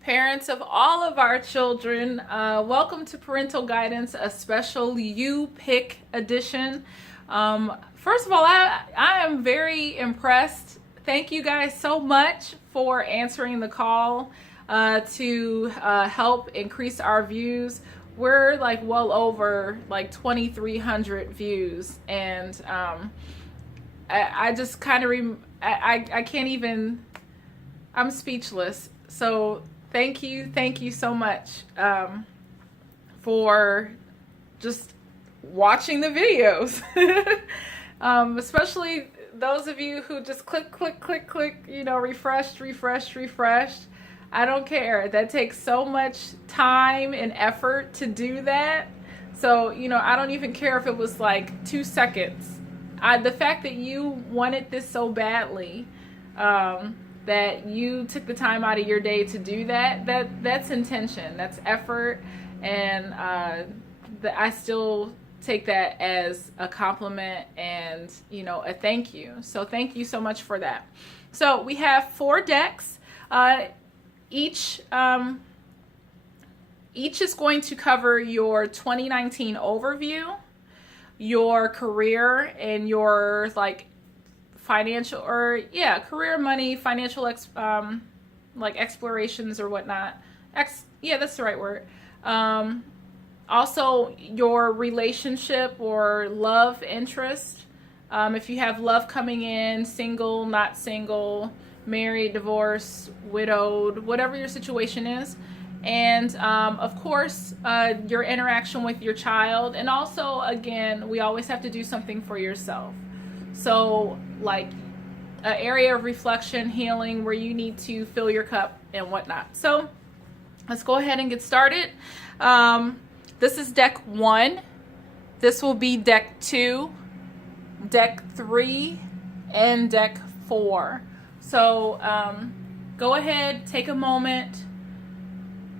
Parents of all of our children, welcome to Parental Guidance, a special You Pick edition. First of all, I am very impressed. Thank you guys so much for answering the call to help increase our views. We're like well over like 2,300 views, and I just kind of I can't even, I'm speechless. So thank you so much for just watching the videos. Especially those of you who just click, you know, refreshed. I don't care. That takes so much time and effort to do that. So, you know, I don't even care if it was like 2 seconds. The fact that you wanted this so badly, that you took the time out of your day to do that's intention, that's effort, and I still take that as a compliment and, you know, a thank you. So thank you so much for that. So we have 4 decks. Each is going to cover your 2019 overview, your career, and your like financial, or career, money, financial like explorations or whatnot. That's the right word. Also your relationship or love interest, if you have love coming in, single, not single, married, divorced, widowed, whatever your situation is. And of course, your interaction with your child. And also, again, we always have to do something for yourself. So like an area of reflection, healing, where you need to fill your cup and whatnot. So let's go ahead and get started. This is deck 1. This will be deck 2, deck 3, and deck 4. So go ahead, take a moment,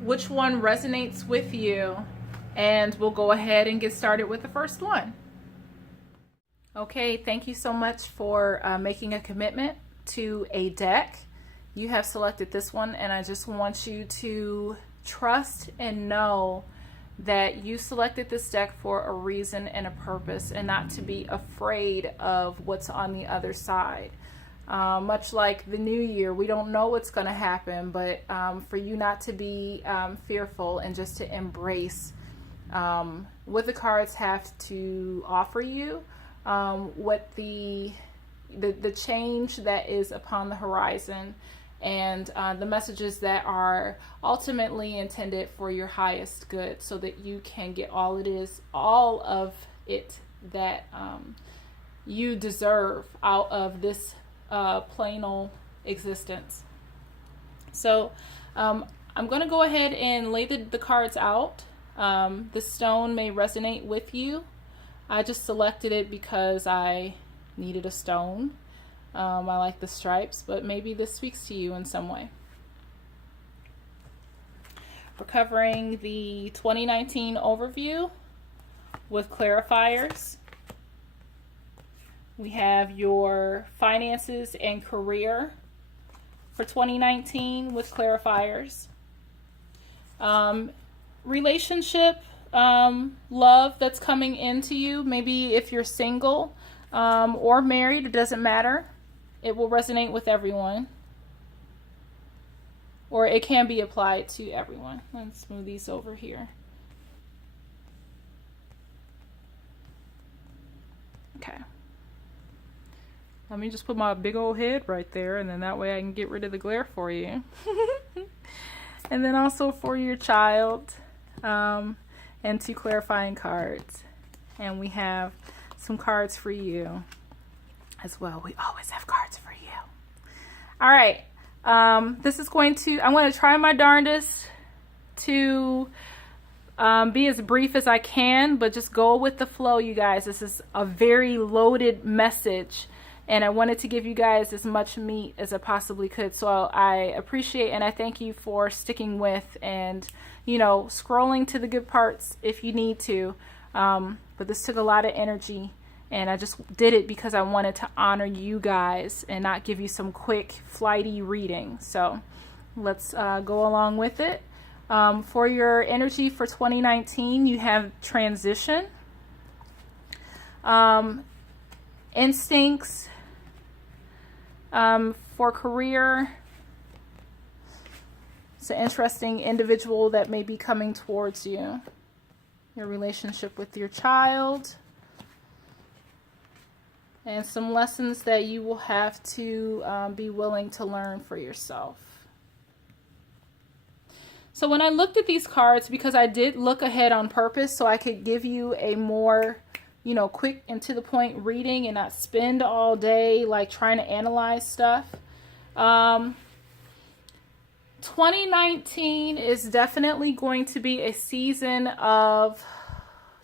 which one resonates with you, and we'll go ahead and get started with the first one. Okay, thank you so much for making a commitment to a deck. You have selected this one, and I just want you to trust and know that you selected this deck for a reason and a purpose, and not to be afraid of what's on the other side. Much like the new year, we don't know what's going to happen, but for you not to be fearful and just to embrace what the cards have to offer you, what the change that is upon the horizon, and the messages that are ultimately intended for your highest good, so that you can get all of it that you deserve out of this plain old existence. So I'm going to go ahead and lay the cards out. This stone may resonate with you. I just selected it because I needed a stone. I like the stripes, but maybe this speaks to you in some way. We're covering the 2019 overview with clarifiers. We have your finances and career for 2019 with clarifiers. Relationship, love that's coming into you. Maybe if you're single or married, it doesn't matter. It will resonate with everyone. Or it can be applied to everyone. Let's move these over here. Okay. Let me just put my big old head right there, and then that way I can get rid of the glare for you. And then also for your child, and 2 clarifying cards. And we have some cards for you as well. We always have cards for you. All right. I'm going to try my darndest to be as brief as I can, but just go with the flow, you guys. This is a very loaded message, and I wanted to give you guys as much meat as I possibly could. So I appreciate and I thank you for sticking with and, you know, scrolling to the good parts if you need to. But this took a lot of energy, and I just did it because I wanted to honor you guys and not give you some quick flighty reading. So let's go along with it. For your energy for 2019, you have transition, instincts, for career. It's an interesting individual that may be coming towards you. Your relationship with your child. And some lessons that you will have to be willing to learn for yourself. So when I looked at these cards, because I did look ahead on purpose so I could give you a more, quick and to the point reading and not spend all day like trying to analyze stuff. 2019 is definitely going to be a season of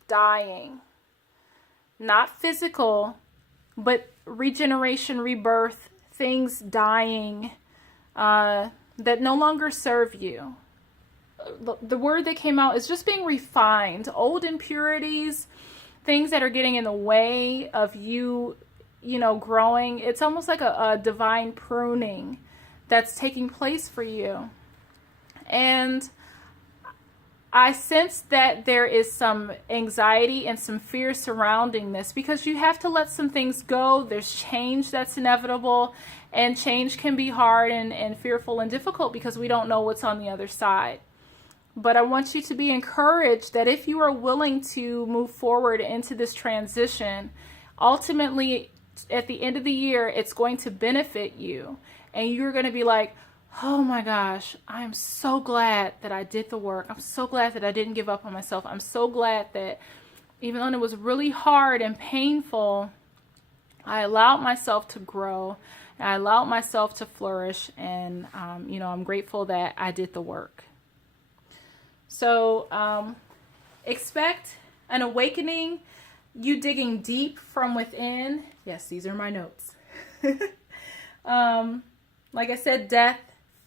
dying. Not physical, but regeneration, rebirth, things dying that no longer serve you. The word that came out is just being refined. Old impurities, things that are getting in the way of you, growing. It's almost like a divine pruning that's taking place for you. And I sense that there is some anxiety and some fear surrounding this because you have to let some things go. There's change that's inevitable, and change can be hard and fearful and difficult because we don't know what's on the other side. But I want you to be encouraged that if you are willing to move forward into this transition, ultimately at the end of the year, it's going to benefit you. And you're going to be like, oh my gosh, I'm so glad that I did the work. I'm so glad that I didn't give up on myself. I'm so glad that even though it was really hard and painful, I allowed myself to grow. And I allowed myself to flourish. And, I'm grateful that I did the work. So expect an awakening, you digging deep from within. Yes, these are my notes. Like I said, death,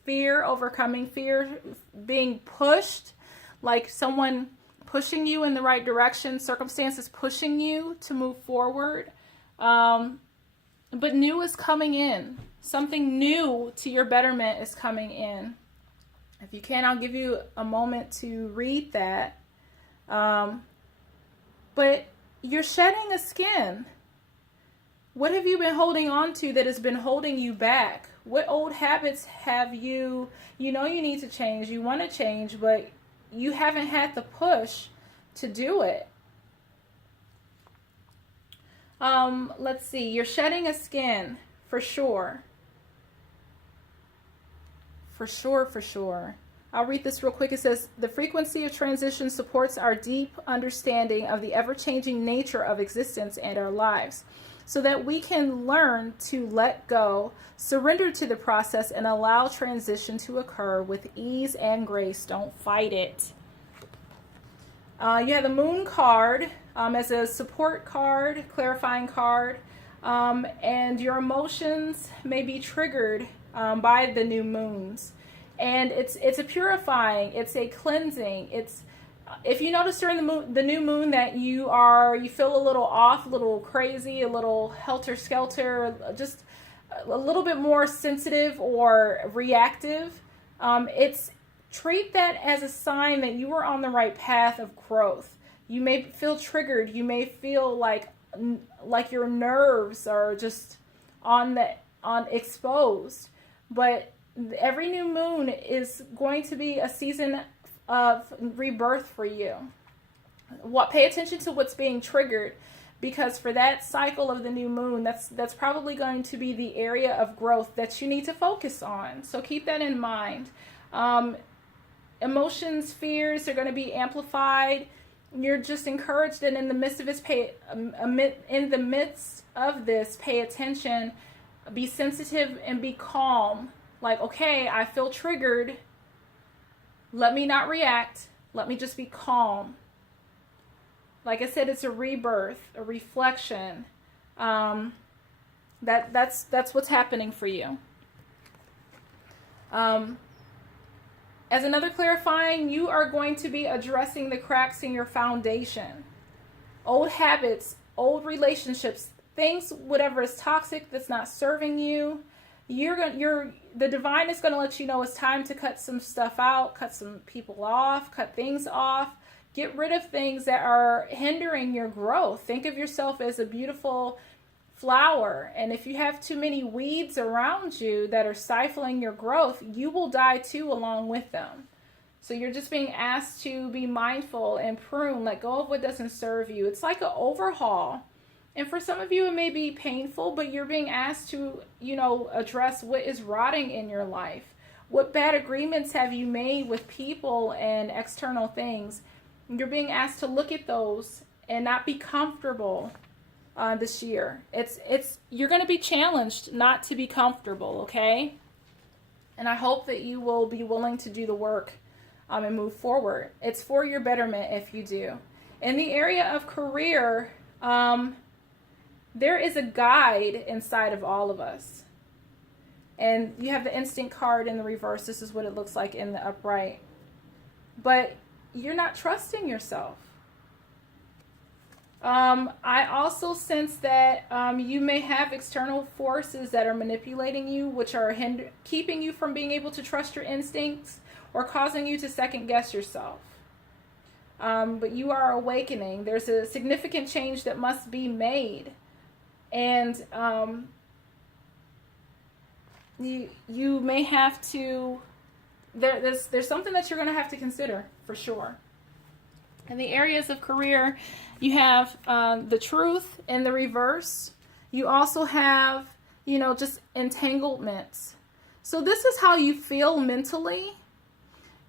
fear, overcoming fear, being pushed, like someone pushing you in the right direction, circumstances pushing you to move forward. But new is coming in. Something new to your betterment is coming in. If you can, I'll give you a moment to read that. But you're shedding a skin. What have you been holding on to that has been holding you back? What old habits have you need to change, you want to change, but you haven't had the push to do it. Let's see, you're shedding a skin for sure. For sure. I'll read this real quick. It says, the frequency of transition supports our deep understanding of the ever-changing nature of existence and our lives, so that we can learn to let go, surrender to the process, and allow transition to occur with ease and grace. Don't fight it. You have the Moon card as a support card, clarifying card, and your emotions may be triggered by the new moons. And it's a purifying, it's a cleansing. It's, if you notice during the new moon that you feel a little off, a little crazy, a little helter-skelter, just a little bit more sensitive or reactive, treat that as a sign that you are on the right path of growth. You may feel triggered. You may feel like your nerves are just on exposed. But every new moon is going to be a season of rebirth for you. Pay attention to what's being triggered, because for that cycle of the new moon, that's probably going to be the area of growth that you need to focus on. So keep that in mind. Emotions, fears are going to be amplified. You're just encouraged, and in the midst of this, pay attention, be sensitive, and be calm. Like, okay, I feel triggered. Let me not react. Let me just be calm. Like I said, it's a rebirth, a reflection. That's what's happening for you. As another clarifying, you are going to be addressing the cracks in your foundation. Old habits, old relationships, things, whatever is toxic that's not serving you, The divine is going to let you know it's time to cut some stuff out, cut some people off, cut things off, get rid of things that are hindering your growth. Think of yourself as a beautiful flower, and if you have too many weeds around you that are stifling your growth, you will die too along with them. So you're just being asked to be mindful and prune, let go of what doesn't serve you. It's like an overhaul. And for some of you, it may be painful, but you're being asked to, address what is rotting in your life. What bad agreements have you made with people and external things? You're being asked to look at those and not be comfortable this year. You're going to be challenged not to be comfortable, okay? And I hope that you will be willing to do the work and move forward. It's for your betterment if you do. In the area of career, there is a guide inside of all of us. And you have the instinct card in the reverse. This is what it looks like in the upright. But you're not trusting yourself. I also sense that you may have external forces that are manipulating you, which are keeping you from being able to trust your instincts or causing you to second guess yourself. But you are awakening. There's a significant change that must be made. And you may have to, there's something that you're going to have to consider for sure. In the areas of career, you have the truth in the reverse. You also have, just entanglements. So this is how you feel mentally.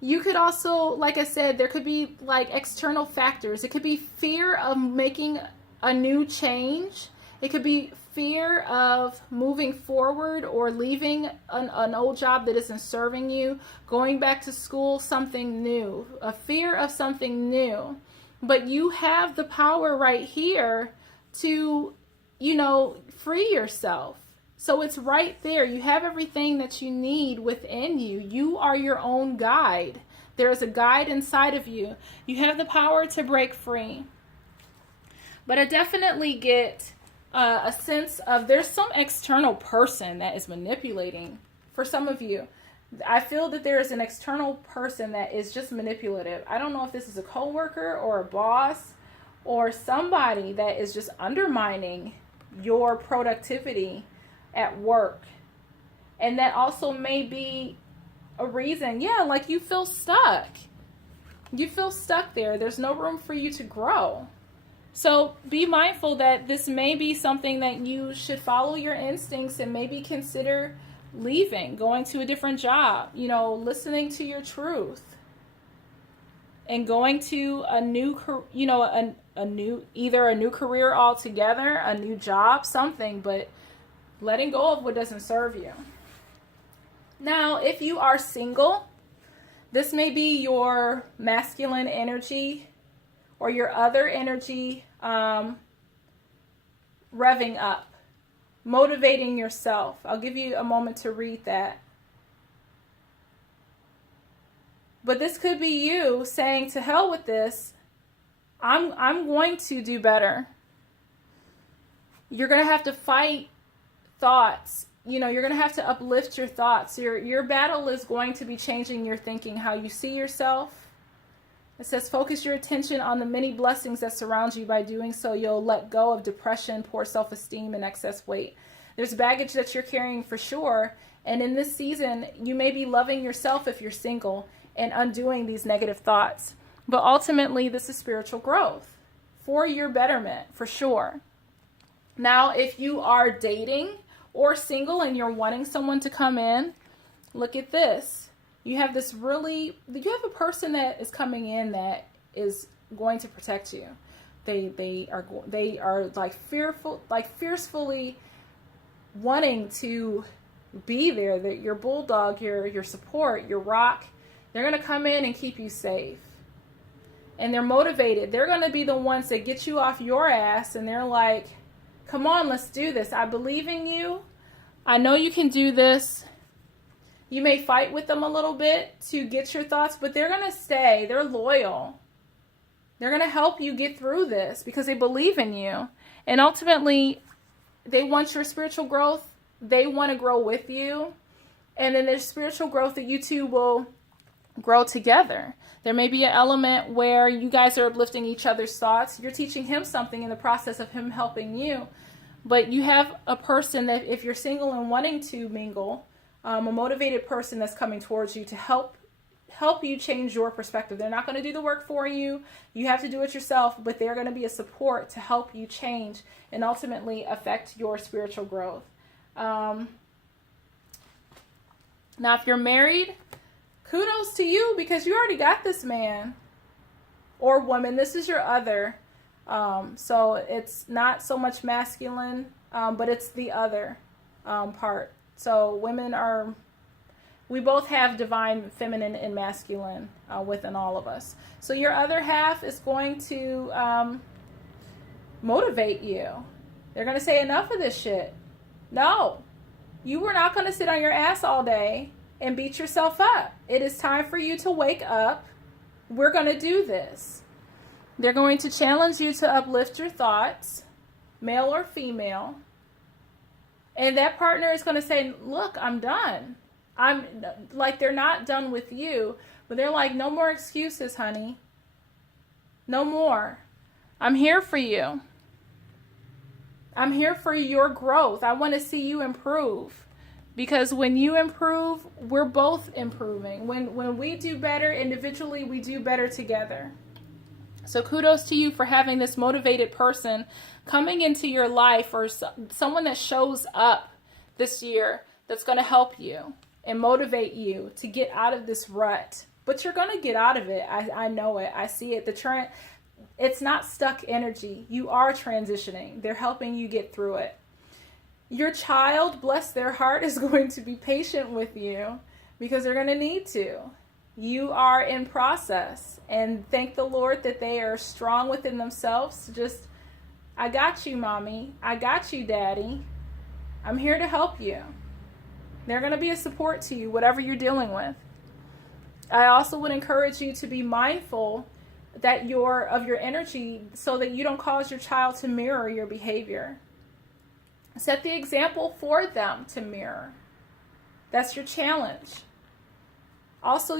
You could also, like I said, there could be like external factors. It could be fear of making a new change. It could be fear of moving forward or leaving an old job that isn't serving you, going back to school, something new, a fear of something new. But you have the power right here to, free yourself. So it's right there. You have everything that you need within you. You are your own guide. There is a guide inside of you. You have the power to break free. But I definitely get a sense of there's some external person that is manipulating for some of you. I feel that there is an external person that is just manipulative. I don't know if this is a coworker or a boss or somebody that is just undermining your productivity at work. And that also may be a reason, like you feel stuck. You feel stuck there. There's no room for you to grow. So be mindful that this may be something that you should follow your instincts and maybe consider leaving, going to a different job, listening to your truth and going to a new, either a new career altogether, a new job, something, but letting go of what doesn't serve you. Now, if you are single, this may be your masculine energy or your other energy revving up, motivating yourself. I'll give you a moment to read that. But this could be you saying, to hell with this. I'm going to do better. You're going to have to fight thoughts. You're going to have to uplift your thoughts. Your battle is going to be changing your thinking, how you see yourself. It says, focus your attention on the many blessings that surround you. By doing so, you'll let go of depression, poor self-esteem, and excess weight. There's baggage that you're carrying for sure. And in this season, you may be loving yourself if you're single and undoing these negative thoughts. But ultimately, this is spiritual growth for your betterment, for sure. Now, if you are dating or single and you're wanting someone to come in, look at this. You have a person that is coming in that is going to protect you. They are fiercely wanting to be there. That your bulldog, your support, your rock. They're going to come in and keep you safe. And they're motivated. They're going to be the ones that get you off your ass, and they're like, come on, let's do this. I believe in you. I know you can do this. You may fight with them a little bit to get your thoughts, but they're going to stay. They're loyal. They're going to help you get through this because they believe in you. And ultimately, they want your spiritual growth they want to grow with you. And then there's spiritual growth that you two will grow together. There may be an element where you guys are uplifting each other's thoughts. You're teaching him something in the process of him helping you. But you have a person that, if you're single and wanting to mingle, a motivated person that's coming towards you to help you change your perspective. They're not going to do the work for you. You have to do it yourself, but they're going to be a support to help you change and ultimately affect your spiritual growth. Now, if you're married, kudos to you, because you already got this man or woman. This is your other. So it's not so much masculine, but it's the other part. So we both have divine feminine and masculine within all of us. So your other half is going to motivate you. They're going to say, enough of this shit. No, you were not going to sit on your ass all day and beat yourself up. It is time for you to wake up. We're going to do this. They're going to challenge you to uplift your thoughts, male or female. And that partner is going to say, look, I'm done. I'm like, they're not done with you, but they're like, no more excuses, honey. No more. I'm here for you. I'm here for your growth. I want to see you improve. Because when you improve, we're both improving. When we do better individually, we do better together. So kudos to you for having this motivated person coming into your life, or someone that shows up this year that's going to help you and motivate you to get out of this rut. But you're going to get out of it. I know it. I see it. It's not stuck energy. You are transitioning. They're helping you get through it. Your child, bless their heart, is going to be patient with you because they're going to need to. You are in process, and thank the Lord that they are strong within themselves. Just, I got you, mommy. I got you, daddy. I'm here to help you. They're going to be a support to you, whatever you're dealing with. I also would encourage you to be mindful that of your energy, so that you don't cause your child to mirror your behavior. Set the example for them to mirror. That's your challenge. Also,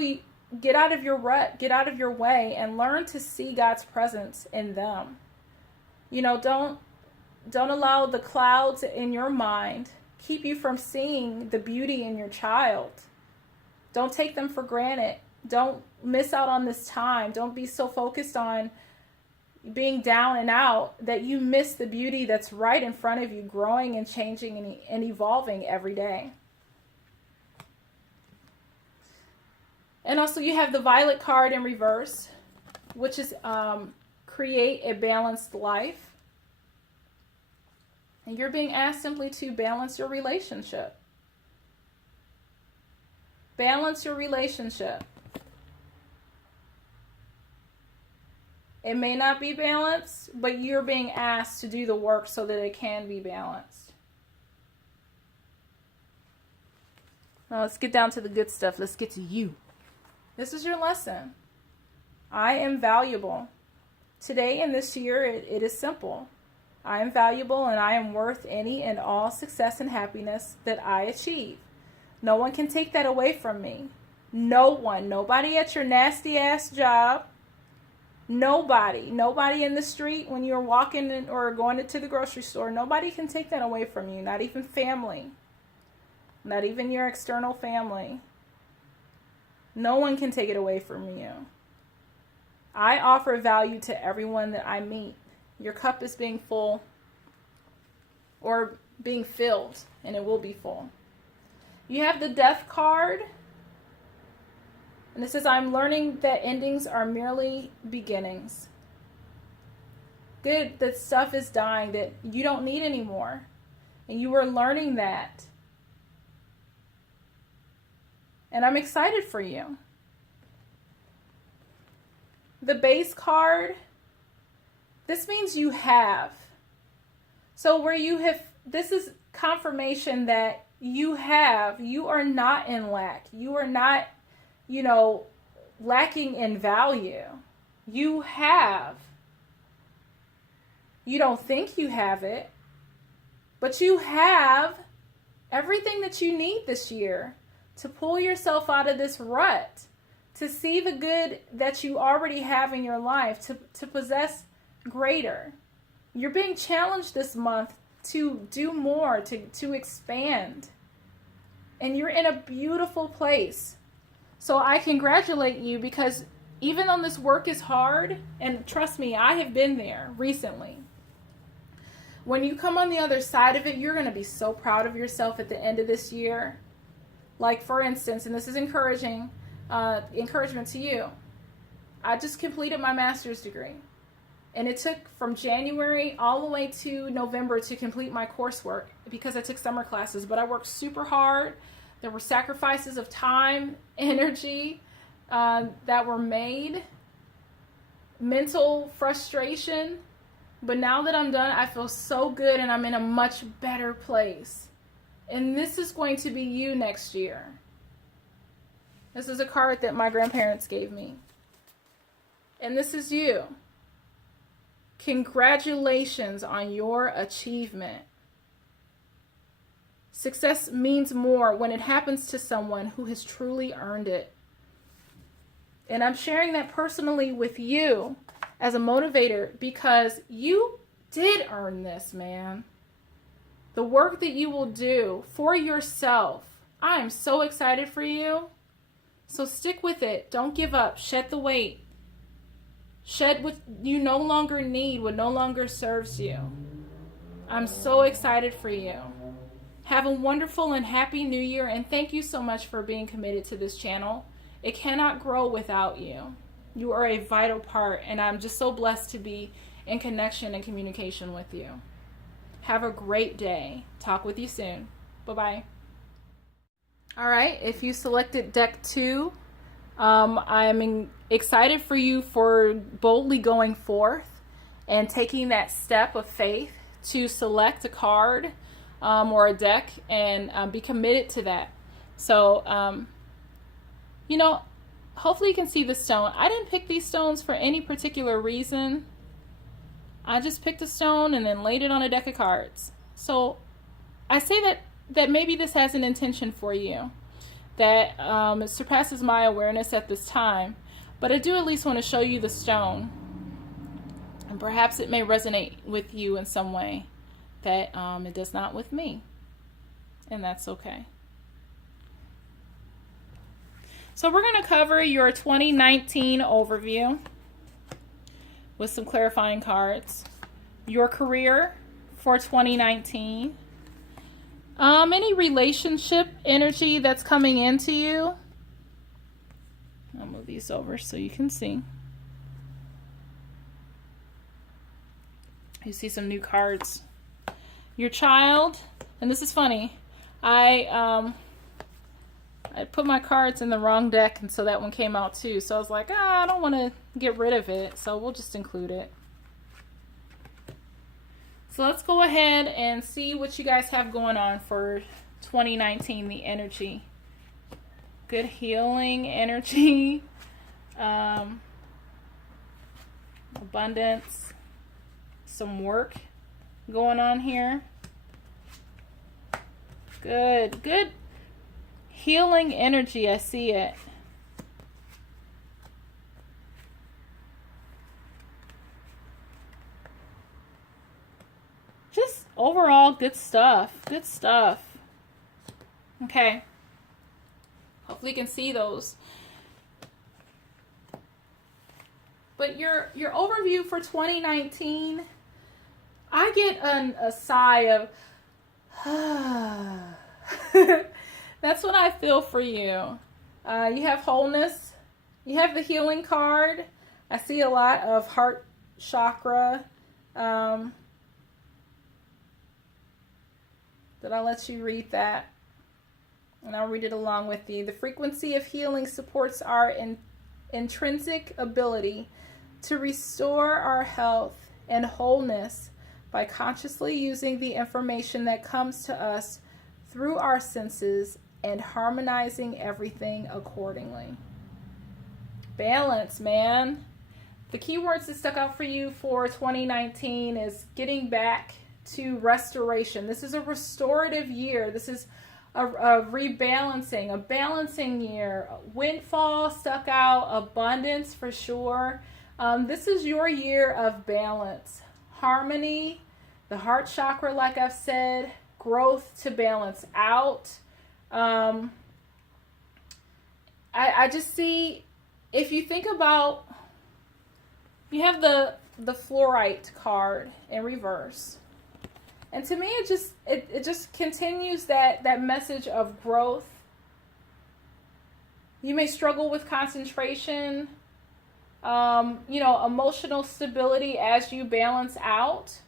get out of your rut, get out of your way, and learn to see God's presence in them. Don't allow the clouds in your mind keep you from seeing the beauty in your child. Don't take them for granted. Don't miss out on this time. Don't be so focused on being down and out that you miss the beauty that's right in front of you, growing and changing and evolving every day. And also you have the Violet card in reverse, which is create a balanced life. And you're being asked simply to balance your relationship. Balance your relationship. It may not be balanced, but you're being asked to do the work so that it can be balanced. Now let's get down to the good stuff. Let's get to you. This is your lesson. I am valuable. Today and this year, it is simple. I am valuable, and I am worth any and all success and happiness that I achieve. No one can take that away from me. No one. Nobody at your nasty ass job. Nobody in the street when you're walking in or going to the grocery store. Nobody can take that away from you. Not even family. Not even your external family. No one can take it away from you. I offer value to everyone that I meet. Your cup is being full or being filled, and it will be full. You have the Death card. And it says, I'm learning that endings are merely beginnings. Good, that stuff is dying that you don't need anymore. And you are learning that. And I'm excited for you. The Base card, this means you have. So where you have, this is confirmation that you are not in lack. You are not, lacking in value. You have. You don't think you have it, but you have everything that you need this year to pull yourself out of this rut, to see the good that you already have in your life, to possess greater. You're being challenged this month to do more, to expand. And you're in a beautiful place. So I congratulate you, because even though this work is hard, and trust me, I have been there recently, when you come on the other side of it, you're going to be so proud of yourself at the end of this year. Like, for instance, and this is encouragement to you, I just completed my master's degree. And it took from January all the way to November to complete my coursework, because I took summer classes. But I worked super hard. There were sacrifices of time, energy that were made, mental frustration. But now that I'm done, I feel so good, and I'm in a much better place. And this is going to be you next year. This is a card that my grandparents gave me. And this is you. Congratulations on your achievement. Success means more when it happens to someone who has truly earned it. And I'm sharing that personally with you as a motivator, because you did earn this, man. The work that you will do for yourself. I am so excited for you. So stick with it. Don't give up. Shed the weight. Shed what you no longer need, what no longer serves you. I'm so excited for you. Have a wonderful and happy new year, and thank you so much for being committed to this channel. It cannot grow without you. You are a vital part, and I'm just so blessed to be in connection and communication with you. Have a great day. Talk with you soon. Bye-bye. All right, if you selected deck 2, I'm excited for you for boldly going forth and taking that step of faith to select a card or a deck and be committed to that. So, hopefully you can see the stone. I didn't pick these stones for any particular reason. I just picked a stone and then laid it on a deck of cards. So I say that maybe this has an intention for you, that it surpasses my awareness at this time. But I do at least want to show you the stone. And perhaps it may resonate with you in some way that it does not with me. And that's okay. So we're going to cover your 2019 overview with some clarifying cards. Your career for 2019. Any relationship energy that's coming into you. I'll move these over so you can see. You see some new cards. Your child, and this is funny. I put my cards in the wrong deck, and so that one came out too. So I was like, I don't want to get rid of it, so we'll just include it. So let's go ahead and see what you guys have going on for 2019, the energy. Good healing energy, abundance, some work going on here. Good healing energy, I see it. Just overall good stuff. Okay. Hopefully you can see those. But your overview for 2019, I get a sigh of that's what I feel for you. You have wholeness. You have the healing card. I see a lot of heart chakra. Did I let you read that? And I'll read it along with you. The frequency of healing supports our intrinsic ability to restore our health and wholeness by consciously using the information that comes to us through our senses and harmonizing everything accordingly. Balance, man. The keywords that stuck out for you for 2019 is getting back to restoration. This is a restorative year. This is a rebalancing, a balancing year. Windfall stuck out, abundance for sure. This is your year of balance, harmony, the heart chakra, like I've said, growth to balance out. I just see, if you think about, you have the fluorite card in reverse. And to me, it just continues that message of growth. You may struggle with concentration, emotional stability as you balance out.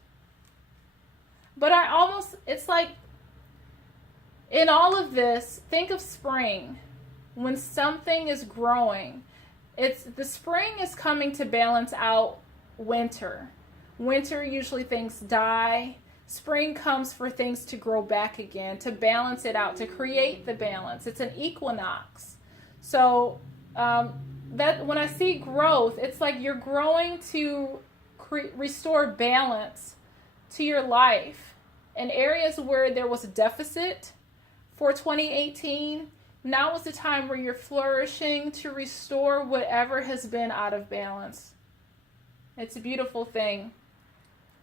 But it's like, in all of this, think of spring. When something is growing, the spring is coming to balance out winter. Winter, usually things die. Spring comes for things to grow back again, to balance it out, to create the balance. It's an equinox. So that when I see growth, it's like you're growing to restore balance to your life. In areas where there was a deficit for 2018, now is the time where you're flourishing to restore whatever has been out of balance. It's a beautiful thing.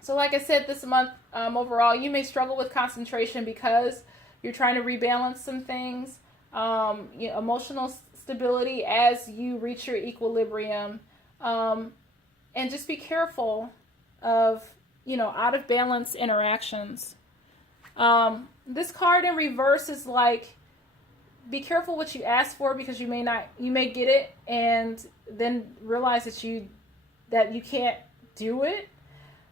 So like I said, this month, overall, you may struggle with concentration because you're trying to rebalance some things. Emotional stability as you reach your equilibrium. And just be careful of, out of balance interactions. This card in reverse is like, be careful what you ask for, because you may get it and then realize that you can't do it.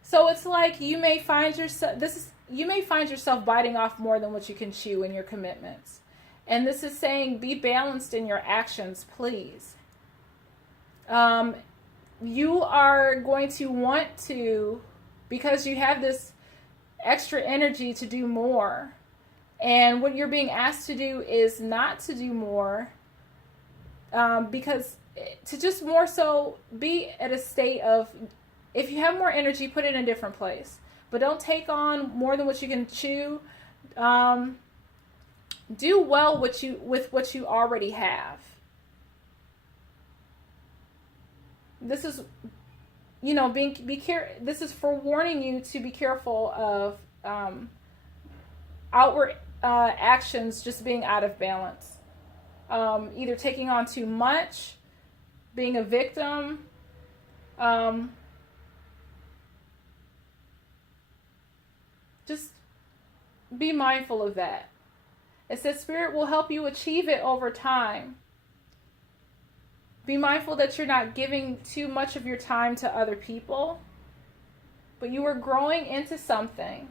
So it's like you may find yourself biting off more than what you can chew in your commitments. And this is saying, be balanced in your actions, please. You are going to want to, because you have this extra energy to do more. And what you're being asked to do is not to do more, because to just more so be at a state of, if you have more energy, put it in a different place. But don't take on more than what you can chew. Do well with what you already have. This is, this is for warning you to be careful of outward actions just being out of balance. Either taking on too much, being a victim, just be mindful of that. It says Spirit will help you achieve it over time. Be mindful that you're not giving too much of your time to other people, but you are growing into something.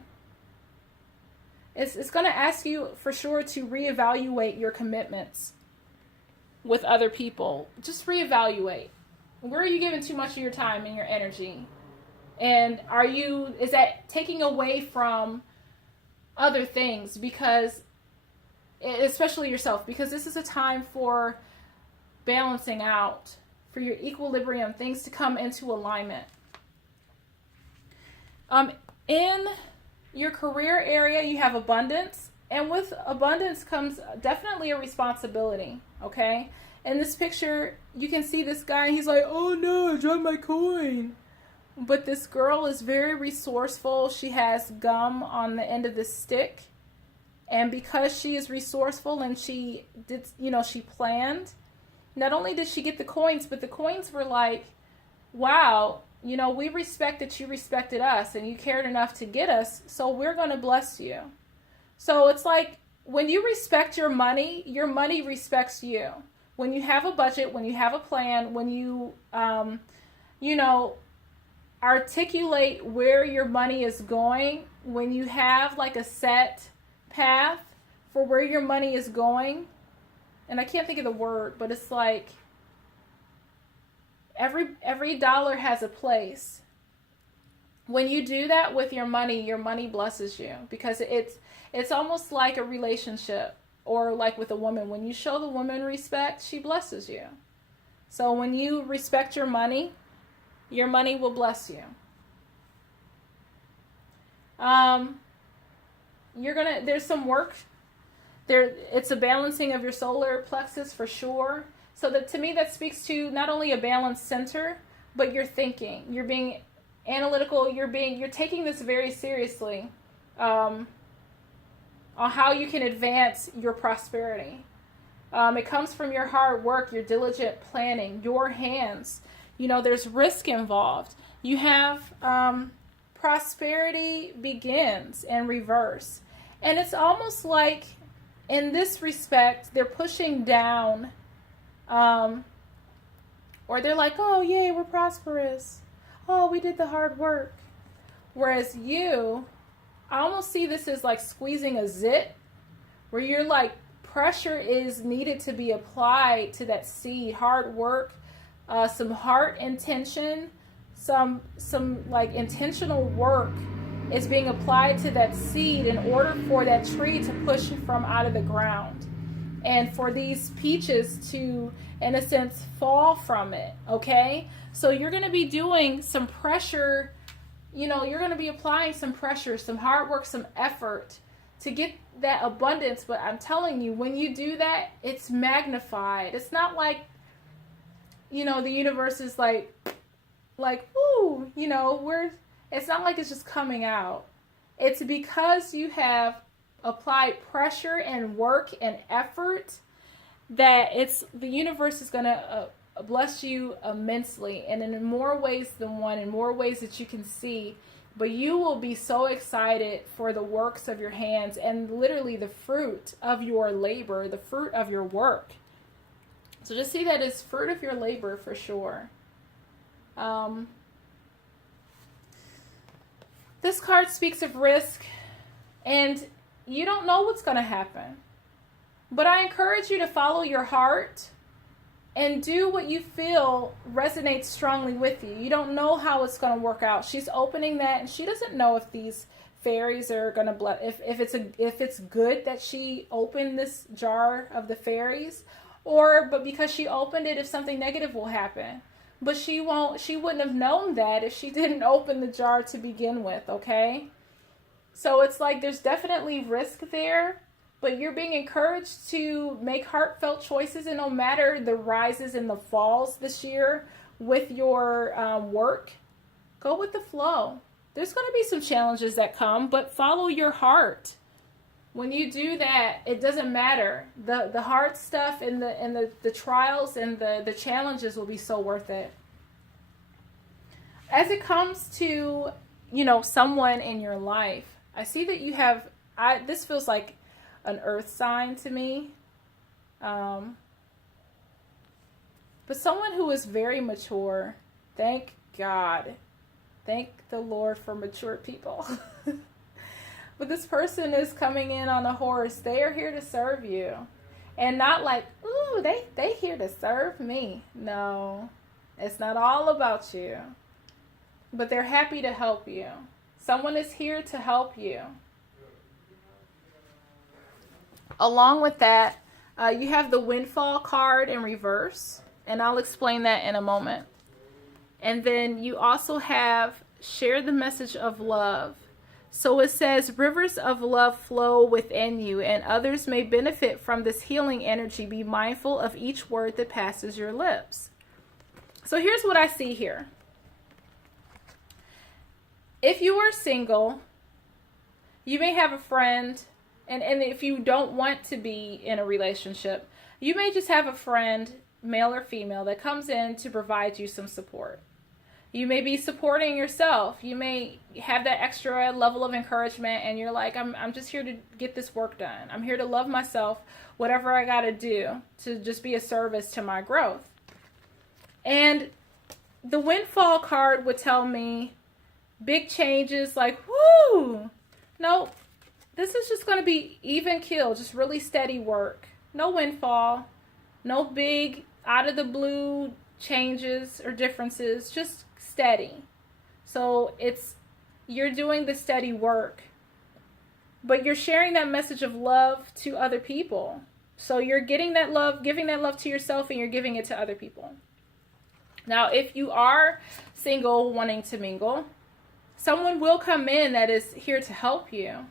It's going to ask you for sure to reevaluate your commitments with other people. Just reevaluate. Where are you giving too much of your time and your energy? And is that taking away from other things? Because, especially yourself, because this is a time for balancing out, for your equilibrium, things to come into alignment. In your career area, you have abundance, and with abundance comes definitely a responsibility, okay? In this picture, you can see this guy, he's like, oh no, I dropped my coin. But this girl is very resourceful. She has gum on the end of the stick. And because she is resourceful and she did, she planned, not only did she get the coins, but the coins were like, wow, we respect that you respected us and you cared enough to get us, so we're going to bless you. So it's like, when you respect your money respects you. When you have a budget, when you have a plan, when you, articulate where your money is going, when you have like a set path for where your money is going, and I can't think of the word, but it's like every dollar has a place. When you do that with your money blesses you, because it's almost like a relationship, or like with a woman. When you show the woman respect, she blesses you. So when you respect your money will bless you. Um, there's some work there. It's a balancing of your solar plexus for sure. So that, to me, that speaks to not only a balanced center, but your thinking. You're being analytical. You're taking this very seriously, on how you can advance your prosperity. It comes from your hard work, your diligent planning, your hands. There's risk involved. You have prosperity begins and reverse. And it's almost like, in this respect, they're pushing down, or they're like, oh, yay, we're prosperous. Oh, we did the hard work. Whereas I almost see this as like squeezing a zit, where you're like, pressure is needed to be applied to that seed. Hard work, some heart intention, some like intentional work is being applied to that seed in order for that tree to push from out of the ground, and for these peaches to, in a sense, fall from it. Okay, so you're going to be doing some pressure. You're going to be applying some pressure, some hard work, some effort to get that abundance. But I'm telling you, when you do that, it's magnified. It's not like, the universe is like, woo, it's not like it's just coming out. It's because you have applied pressure and work and effort that the universe is going to bless you immensely, and in more ways than one, in more ways that you can see. But you will be so excited for the works of your hands, and literally the fruit of your labor, the fruit of your work. So just see that as fruit of your labor for sure. This card speaks of risk, and you don't know what's going to happen. But I encourage you to follow your heart and do what you feel resonates strongly with you. You don't know how it's going to work out. She's opening that, and she doesn't know if these fairies are going to bless. If it's good that she opened this jar of the fairies, but because she opened it, if something negative will happen. But she wouldn't have known that if she didn't open the jar to begin with, okay? So it's like there's definitely risk there, but you're being encouraged to make heartfelt choices, and no matter the rises and the falls this year with your work, go with the flow. There's going to be some challenges that come, but follow your heart. When you do that, it doesn't matter. The hard stuff and the trials and the challenges will be so worth it. As it comes to, someone in your life, I see that you have, this feels like an earth sign to me. But someone who is very mature. Thank God. Thank the Lord for mature people. But this person is coming in on a horse. They are here to serve you. And not like, ooh, they here to serve me. No, it's not all about you. But they're happy to help you. Someone is here to help you. Along with that, you have the windfall card in reverse. And I'll explain that in a moment. And then you also have share the message of love. So it says, rivers of love flow within you, and others may benefit from this healing energy. Be mindful of each word that passes your lips. So here's what I see here. If you are single, you may have a friend, and if you don't want to be in a relationship, you may just have a friend, male or female, that comes in to provide you some support. You may be supporting yourself. You may have that extra level of encouragement, and you're like, I'm just here to get this work done. I'm here to love myself, whatever I got to do to just be a service to my growth. And the windfall card would tell me big changes, like, woo! No, this is just going to be even keel, just really steady work. No windfall, no big out of the blue changes or differences, just steady. So you're doing the steady work, but you're sharing that message of love to other people. So you're getting that love, giving that love to yourself, and you're giving it to other people. Now, if you are single wanting to mingle, Someone will come in that is here to help you,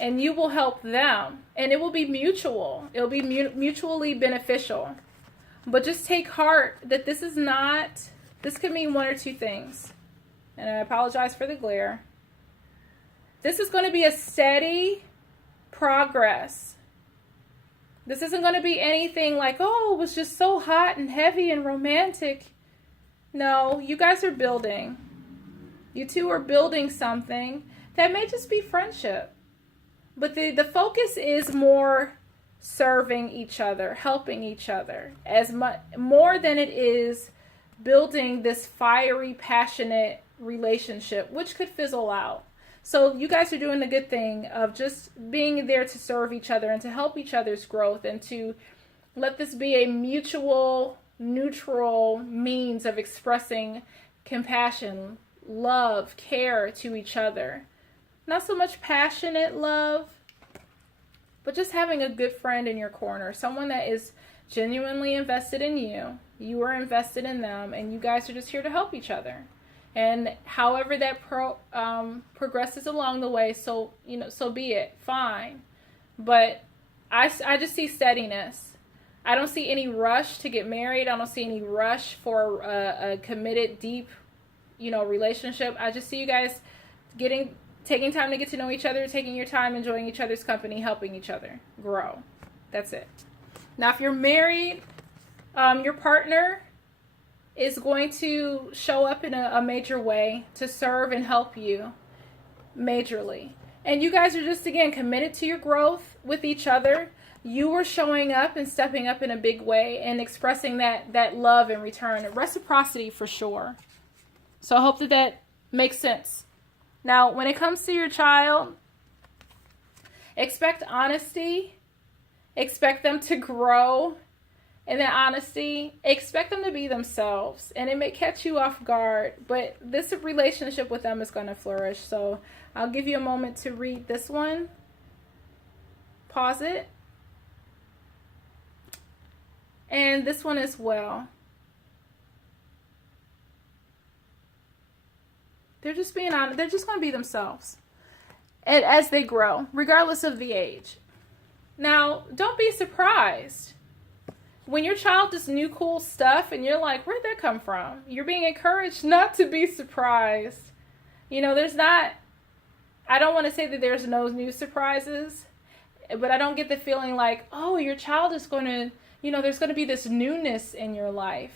and you will help them, and it will be mutual. It'll be mutually beneficial. But just take heart that this could mean one or two things. And I apologize for the glare. This is going to be a steady progress. This isn't going to be anything like, oh, it was just so hot and heavy and romantic. No, you guys are building. You two are building something that may just be friendship. But the focus is more serving each other, helping each other, as much more than it is building this fiery, passionate relationship, which could fizzle out. So you guys are doing the good thing of just being there to serve each other and to help each other's growth, and to let this be a mutual, neutral means of expressing compassion, love, care to each other. Not so much passionate love, but just having a good friend in your corner, someone that is genuinely invested in you. You are invested in them, and you guys are just here to help each other. And however that progresses along the way, so be it. Fine. But I just see steadiness. I don't see any rush to get married. I don't see any rush for a committed, deep, relationship. I just see you guys taking time to get to know each other, taking your time, enjoying each other's company, helping each other grow. That's it. Now, if you're married, your partner is going to show up in a major way to serve and help you majorly. And you guys are just, again, committed to your growth with each other. You are showing up and stepping up in a big way and expressing that love in return. Reciprocity for sure. So I hope that makes sense. Now, when it comes to your child, expect honesty. Expect them to grow. And that honesty, expect them to be themselves. And it may catch you off guard, but this relationship with them is going to flourish. So I'll give you a moment to read this one. Pause it. And this one as well. They're just being honest. They're just going to be themselves. And as they grow, regardless of the age. Now, don't be surprised when your child does new cool stuff and you're like, where'd that come from? You're being encouraged not to be surprised. I don't want to say that there's no new surprises, but I don't get the feeling like, oh, your child is going to, there's going to be this newness in your life.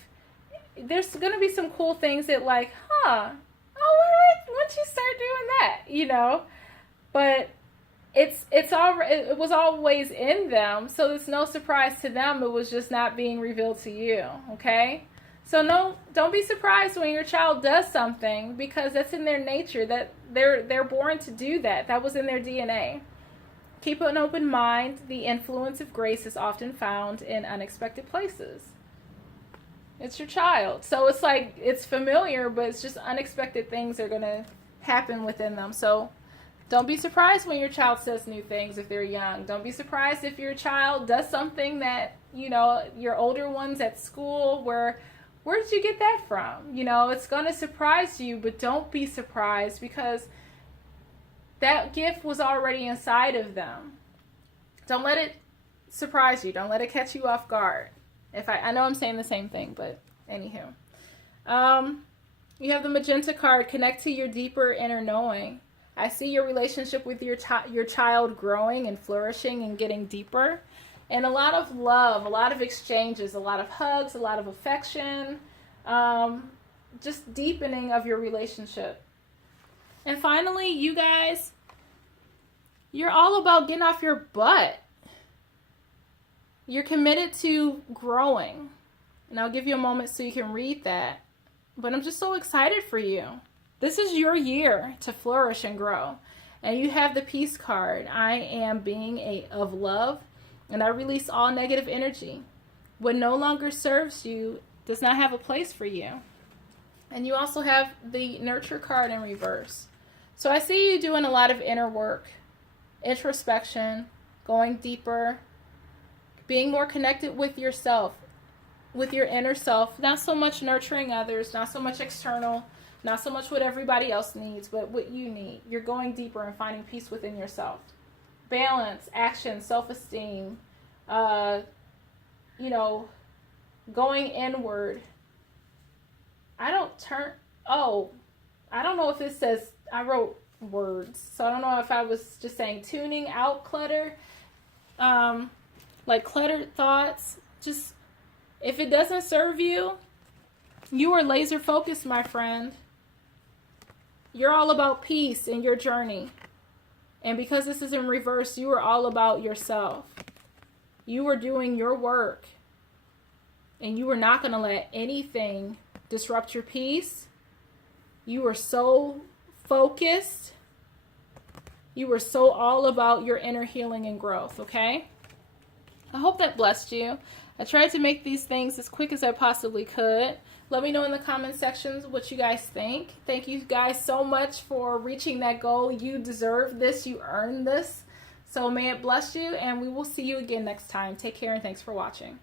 There's going to be some cool things that like, when'd you start doing that? But it was always in them, so it's no surprise to them. It was just not being revealed to you, okay? So don't be surprised when your child does something, because that's in their nature. That they're born to do that. That was in their DNA. Keep an open mind. The influence of grace is often found in unexpected places. It's your child, so it's like it's familiar, but it's just unexpected things are going to happen within them. So don't be surprised when your child says new things if they're young. Don't be surprised if your child does something that, your older ones at school, where did you get that from? It's going to surprise you, but don't be surprised, because that gift was already inside of them. Don't let it surprise you. Don't let it catch you off guard. I know I'm saying the same thing, but anywho. You have the magenta card, connect to your deeper inner knowing. I see your relationship with your child growing and flourishing and getting deeper. And a lot of love, a lot of exchanges, a lot of hugs, a lot of affection, just deepening of your relationship. And finally, you guys, you're all about getting off your butt. You're committed to growing. And I'll give you a moment so you can read that. But I'm just so excited for you. This is your year to flourish and grow. And you have the peace card. I am being of love, and I release all negative energy. What no longer serves you does not have a place for you. And you also have the nurture card in reverse. So I see you doing a lot of inner work, introspection, going deeper, being more connected with yourself, with your inner self. Not so much nurturing others, not so much external, Not so much what everybody else needs, but what you need. You're going deeper and finding peace within yourself. Balance, action, self-esteem, going inward. I don't know if it says, I wrote words, so I don't know if I was just saying tuning out clutter, like cluttered thoughts. Just, if it doesn't serve you, you are laser focused, my friend. You're all about peace in your journey. And because this is in reverse, you are all about yourself. You are doing your work. And you are not going to let anything disrupt your peace. You are so focused. You are so all about your inner healing and growth, okay? I hope that blessed you. I tried to make these things as quick as I possibly could. Let me know in the comment sections what you guys think. Thank you guys so much for reaching that goal. You deserve this. You earned this. So may it bless you, and we will see you again next time. Take care, and thanks for watching.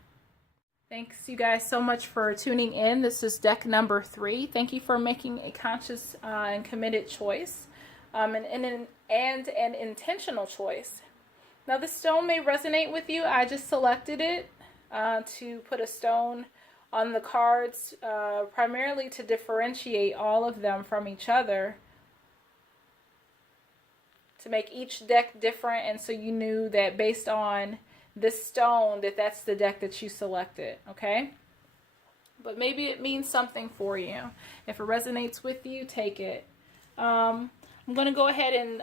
Thanks you guys so much for tuning in. This is deck number 3. Thank you for making a conscious and committed choice, and an intentional choice. Now this stone may resonate with you. I just selected it to put a stone on the cards, primarily to differentiate all of them from each other, to make each deck different, and so you knew that based on this stone that's the deck that you selected, okay? But maybe it means something for you. If it resonates with you, take it. I'm going to go ahead and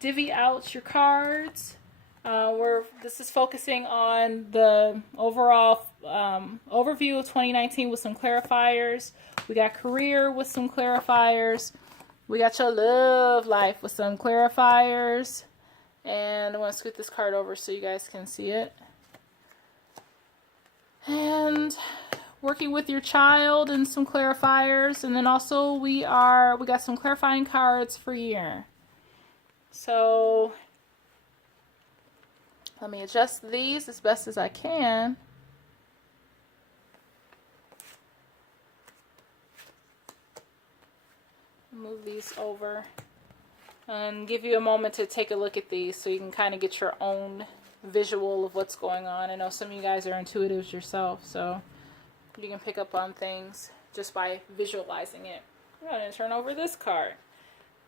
divvy out your cards. This is focusing on the overall overview of 2019 with some clarifiers. We got career with some clarifiers. We got your love life with some clarifiers. And I want to scoot this card over so you guys can see it. And working with your child and some clarifiers. And then also we got some clarifying cards for year. So let me adjust these as best as I can. Move these over and give you a moment to take a look at these so you can kind of get your own visual of what's going on. I know some of you guys are intuitives yourself, so you can pick up on things just by visualizing it. I'm going to turn over this card.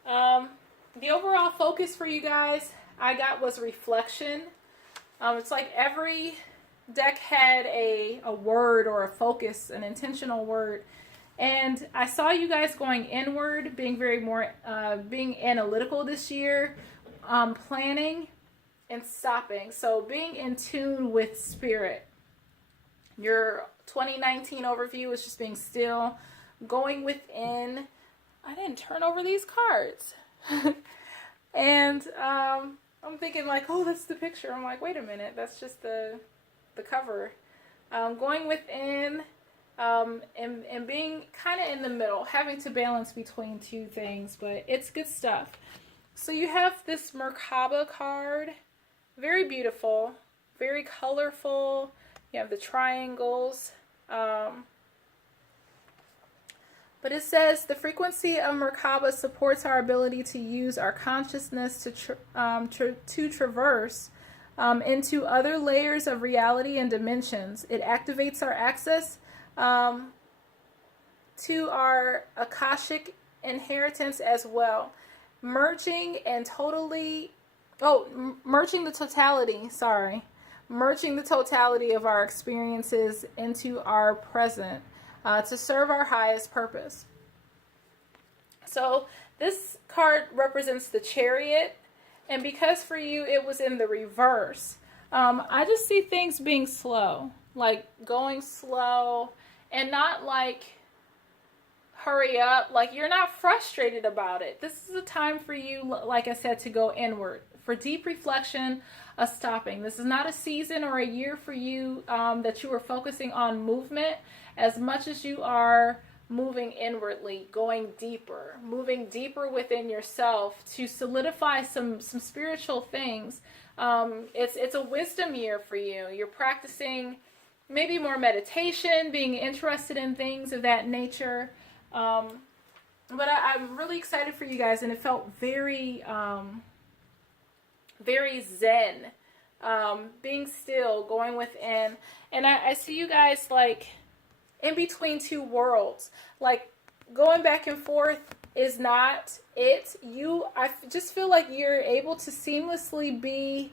The overall focus for you guys I got was reflection. It's like every deck had a word or a focus, an intentional word. And I saw you guys going inward, being being analytical this year, planning and stopping. So being in tune with spirit. Your 2019 overview is just being still, going within. I didn't turn over these cards. And I'm thinking like, oh, that's the picture. I'm like, wait a minute, that's just the cover. Going within. And being kind of in the middle, having to balance between two things, but it's good stuff. So you have this Merkaba card, very beautiful, very colorful. You have the triangles, but it says the frequency of Merkaba supports our ability to use our consciousness to traverse into other layers of reality and dimensions. It activates our access to our Akashic inheritance as well. Merging the totality of our experiences into our present to serve our highest purpose. So this card represents the Chariot, and because for you it was in the reverse, I just see things being slow, like going slow. And not like hurry up, like you're not frustrated about it. This is a time for you, like I said, to go inward. For deep reflection, a stopping. This is not a season or a year for you that you are focusing on movement as much as you are moving inwardly, moving deeper within yourself to solidify some spiritual things. It's a wisdom year for you. You're practicing maybe more meditation, being interested in things of that nature. But I'm really excited for you guys, and it felt very, very zen. Being still, going within, and I see you guys like in between two worlds, like going back and forth is not it. I just feel like you're able to seamlessly be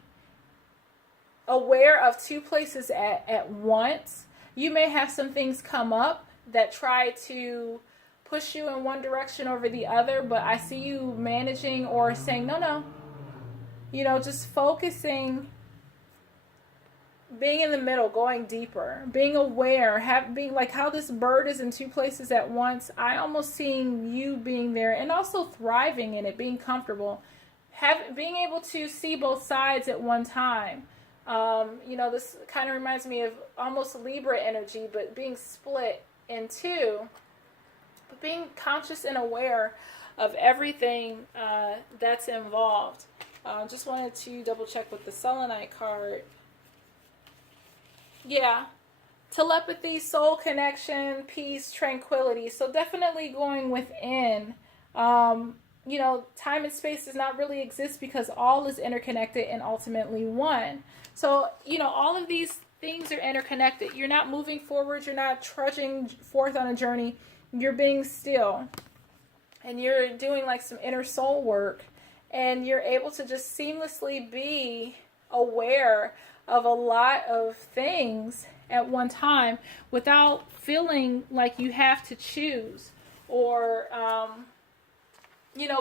aware of two places at once. You may have some things come up that try to push you in one direction over the other, but I see you managing or saying, no, no, just focusing, being in the middle, going deeper, being aware, being like how this bird is in two places at once. I almost seeing you being there and also thriving in it, being comfortable, being able to see both sides at one time. This kind of reminds me of almost Libra energy, but being split in two, but being conscious and aware of everything that's involved. Just wanted to double check with the selenite card. Yeah, telepathy, soul connection, peace, tranquility. So definitely going within. Time and space does not really exist because all is interconnected and ultimately one. So, all of these things are interconnected. You're not moving forward. You're not trudging forth on a journey. You're being still. And you're doing like some inner soul work. And you're able to just seamlessly be aware of a lot of things at one time without feeling like you have to choose or,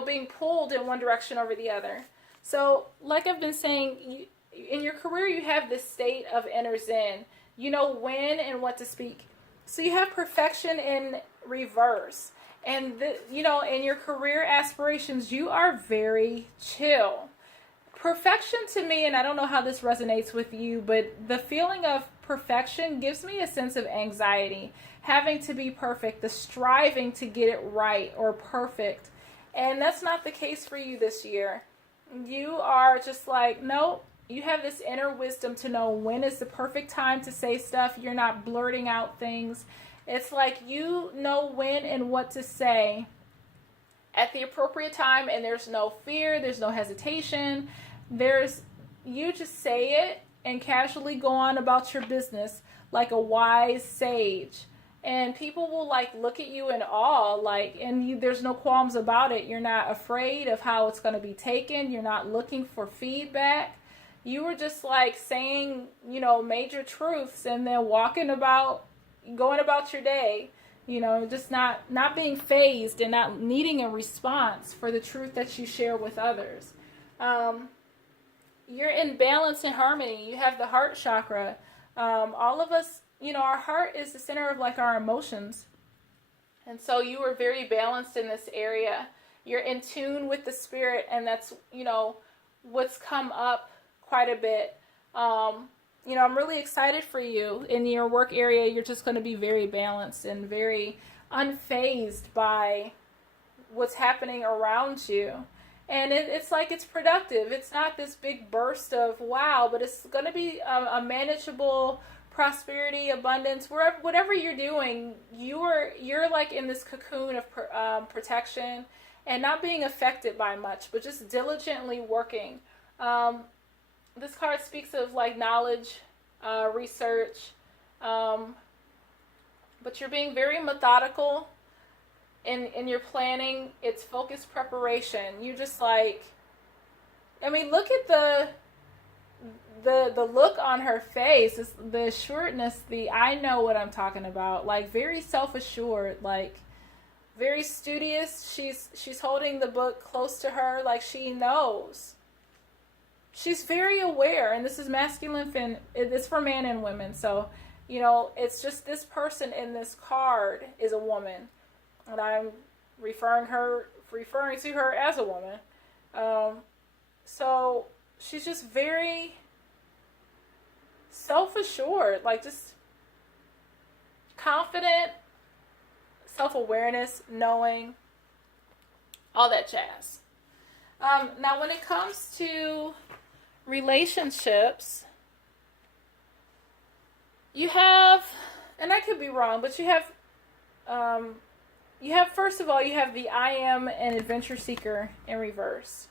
being pulled in one direction over the other. So, like I've been saying, in your career, you have this state of inner zen. You know when and what to speak. So you have perfection in reverse. And, in your career aspirations, you are very chill. Perfection to me, and I don't know how this resonates with you, but the feeling of perfection gives me a sense of anxiety. Having to be perfect, the striving to get it right or perfect. And that's not the case for you this year. You are just like, nope. You have this inner wisdom to know when is the perfect time to say stuff. You're not blurting out things. It's like you know when and what to say at the appropriate time, and there's no fear, there's no hesitation. You just say it and casually go on about your business like a wise sage. And people will look at you in awe, there's no qualms about it. You're not afraid of how it's going to be taken. You're not looking for feedback. You were just saying, major truths and then going about your day, just not being fazed and not needing a response for the truth that you share with others. You're in balance and harmony. You have the heart chakra. All of us, our heart is the center of our emotions. And so you are very balanced in this area. You're in tune with the spirit, and that's, what's come up quite a bit. I'm really excited for you. In your work area, you're just going to be very balanced and very unfazed by what's happening around you. And it's productive. It's not this big burst of wow, but it's going to be a manageable prosperity, abundance, whatever you're doing. You're in this cocoon of protection and not being affected by much, but just diligently working. This card speaks of knowledge, research, but you're being very methodical in your planning. It's focused preparation. You just look at the look on her face, it's the assuredness, I know what I'm talking about, very self-assured, very studious. She's holding the book close to her, she knows. She's very aware, and this is masculine, it's for man and women. So, it's just this person in this card is a woman, and I'm referring to her as a woman. So she's just very self-assured, just confident, self-awareness, knowing, all that jazz. Now, when it comes to relationships, you have, and I could be wrong, but you have you have, first of all, you have the I am an adventure seeker in reverse.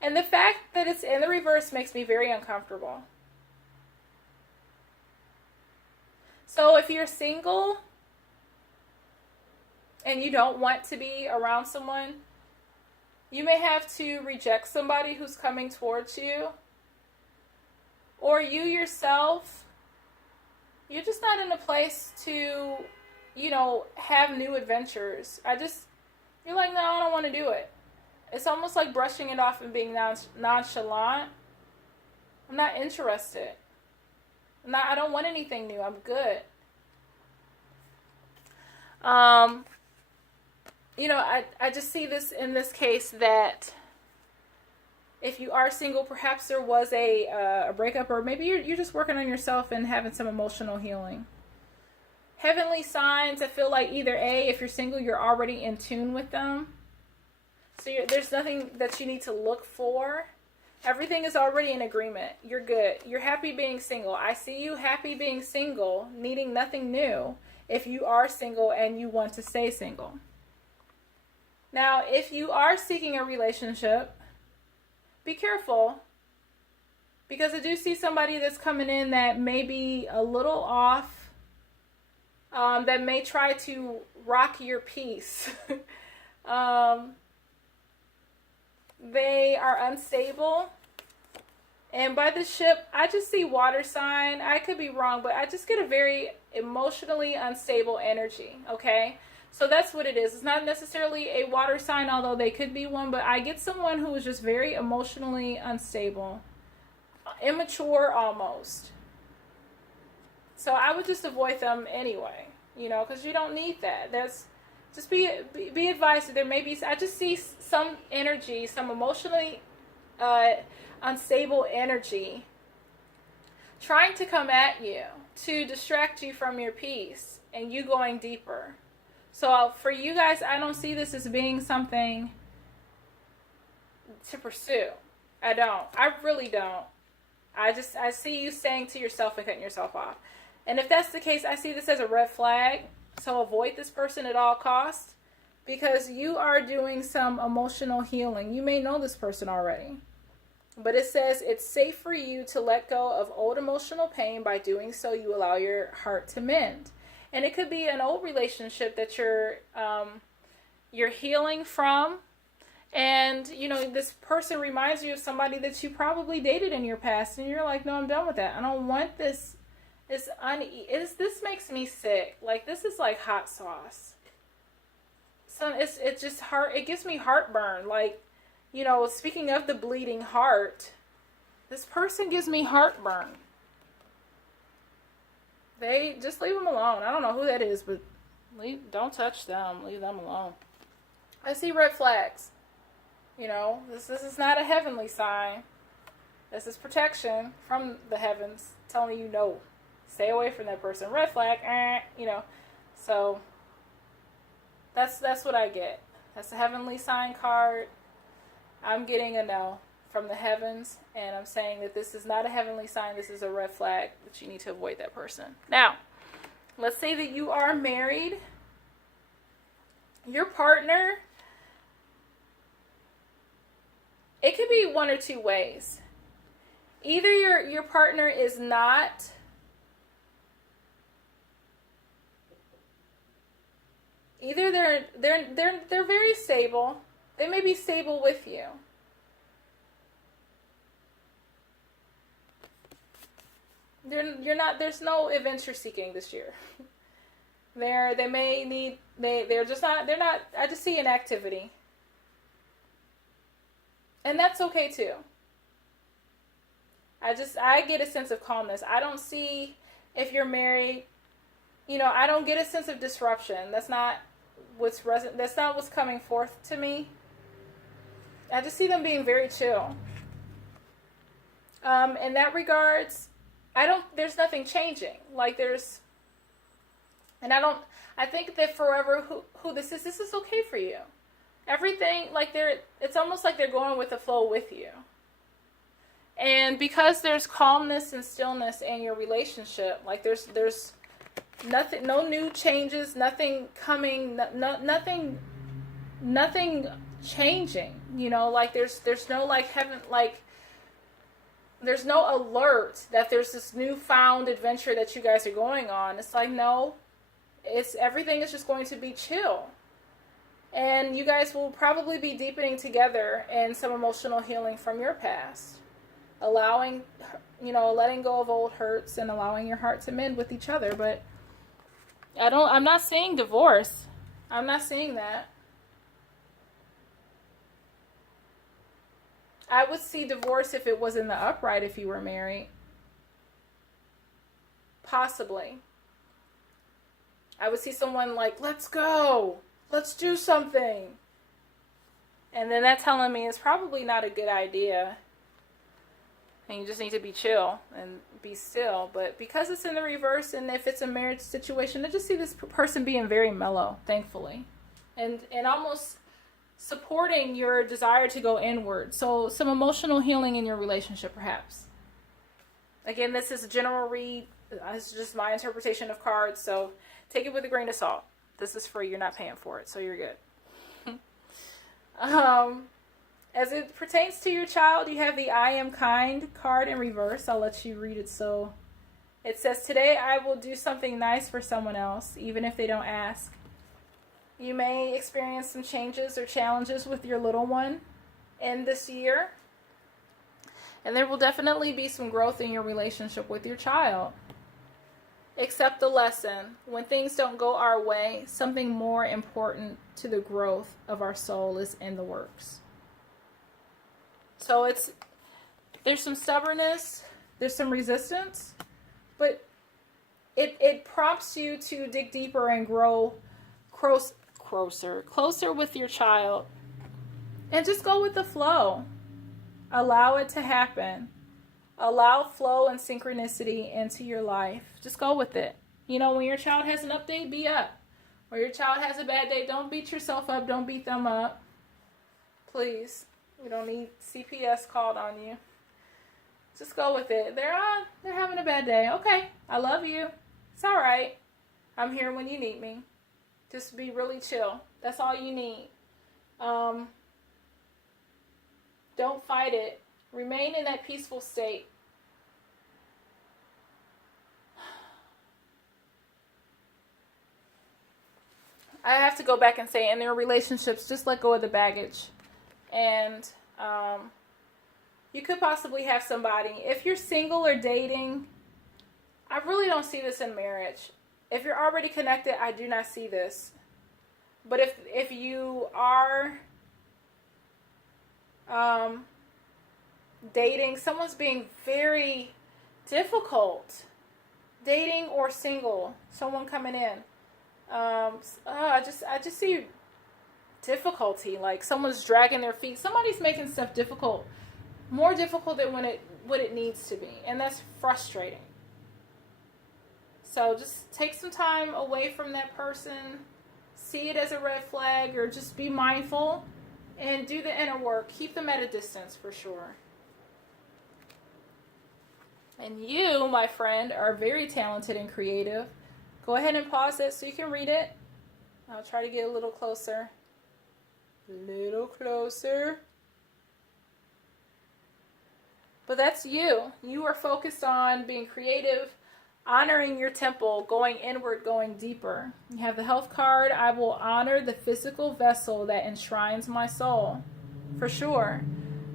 And the fact that it's in the reverse makes me very uncomfortable. So if you're single and you don't want to be around someone, you may have to reject somebody who's coming towards you. Or you yourself, you're just not in a place to, have new adventures. You're like, no, I don't want to do it. It's almost like brushing it off and being nonchalant. I'm not interested. I don't want anything new. I'm good. I just see this in this case that if you are single, perhaps there was a breakup, or maybe you're just working on yourself and having some emotional healing. Heavenly signs, I feel like either A, if you're single, you're already in tune with them. So there's nothing that you need to look for. Everything is already in agreement. You're good. You're happy being single. I see you happy being single, needing nothing new if you are single and you want to stay single. Now, if you are seeking a relationship, be careful, because I do see somebody that's coming in that may be a little off, that may try to rock your peace. They are unstable. And by the ship, I just see water sign. I could be wrong, but I just get a very emotionally unstable energy, okay? So that's what it is. It's not necessarily a water sign, although they could be one, but I get someone who is just very emotionally unstable. Immature almost. So I would just avoid them anyway, because you don't need that. Just be advised that there may be, I just see some energy, some emotionally unstable energy trying to come at you to distract you from your peace and you going deeper. So for you guys, I don't see this as being something to pursue. I don't. I really don't. I see you saying to yourself and cutting yourself off. And if that's the case, I see this as a red flag. So avoid this person at all costs, because you are doing some emotional healing. You may know this person already. But it says it's safe for you to let go of old emotional pain. By doing so, you allow your heart to mend. And it could be an old relationship that you're healing from. And, this person reminds you of somebody that you probably dated in your past. And you're like, no, I'm done with that. I don't want this. This makes me sick. Like, this is like hot sauce. So it's just it gives me heartburn. Like, speaking of the bleeding heart, this person gives me heartburn. They just leave them alone. I don't know who that is, but don't touch them. Leave them alone. I see red flags. This is not a heavenly sign. This is protection from the heavens telling you no. Stay away from that person. Red flag, So that's what I get. That's a heavenly sign card. I'm getting a no from the heavens, and I'm saying that this is not a heavenly sign. This is a red flag that you need to avoid that person. Now, let's say that you are married. Your partner, it could be one or two ways. Either your partner is not either they're very stable. They may be stable with you. There's no adventure seeking this year. They're just not, I just see inactivity. And that's okay too. I get a sense of calmness. I don't see, if you're married, I don't get a sense of disruption. That's not what's coming forth to me. I just see them being very chill. In that regards, there's nothing changing. Like I think that forever who this is okay for you. Everything, it's almost like they're going with the flow with you. And because there's calmness and stillness in your relationship, like there's Nothing, no new changes, nothing coming, nothing changing. You know, like there's no like heaven, like there's no alert that there's this newfound adventure that you guys are going on. It's like, no, it's everything is just going to be chill. And you guys will probably be deepening together in some emotional healing from your past. Allowing, letting go of old hurts and allowing your heart to mend with each other. But I'm not seeing divorce. I'm not seeing that. I would see divorce if it was in the upright if you were married. Possibly. I would see someone like, let's go. Let's do something. And then that telling me it's probably not a good idea. And you just need to be chill and be still. But because it's in the reverse, and if it's a marriage situation, I just see this person being very mellow, thankfully. And almost supporting your desire to go inward. So some emotional healing in your relationship, perhaps. Again, this is a general read. It's just my interpretation of cards. So take it with a grain of salt. This is free. You're not paying for it. So you're good. As it pertains to your child, you have the I am kind card in reverse. I'll let you read it. So it says, today I will do something nice for someone else, even if they don't ask. You may experience some changes or challenges with your little one in this year. And there will definitely be some growth in your relationship with your child. Accept the lesson. When things don't go our way, something more important to the growth of our soul is in the works. So there's some stubbornness, there's some resistance, but it prompts you to dig deeper and grow closer with your child. And just go with the flow. Allow it to happen. Allow flow and synchronicity into your life. Just go with it. When your child has an up day, be up. Or your child has a bad day, don't beat yourself up. Don't beat them up. Please. We don't need CPS called on you. Just go with it. They're having a bad day. Okay, I love you. It's all right. I'm here when you need me. Just be really chill. That's all you need. Don't fight it. Remain in that peaceful state. I have to go back and say, in their relationships, just let go of the baggage. And you could possibly have somebody. If you're single or dating, I really don't see this in marriage. If you're already connected, I do not see this. But if you are dating, someone's being very difficult. Dating or single, someone coming in. I just see difficulty. Like someone's dragging their feet. Somebody's making stuff difficult, more difficult than what it needs to be, and that's frustrating. So just take some time away from that person. See it as a red flag, or just be mindful and do the inner work. Keep them at a distance for sure. And you, my friend, are very talented and creative. Go ahead and pause it so you can read it. I'll try to get a little closer. A little closer. But that's you. You are focused on being creative, honoring your temple, going inward, going deeper. You have the health card. I will honor the physical vessel that enshrines my soul. For sure.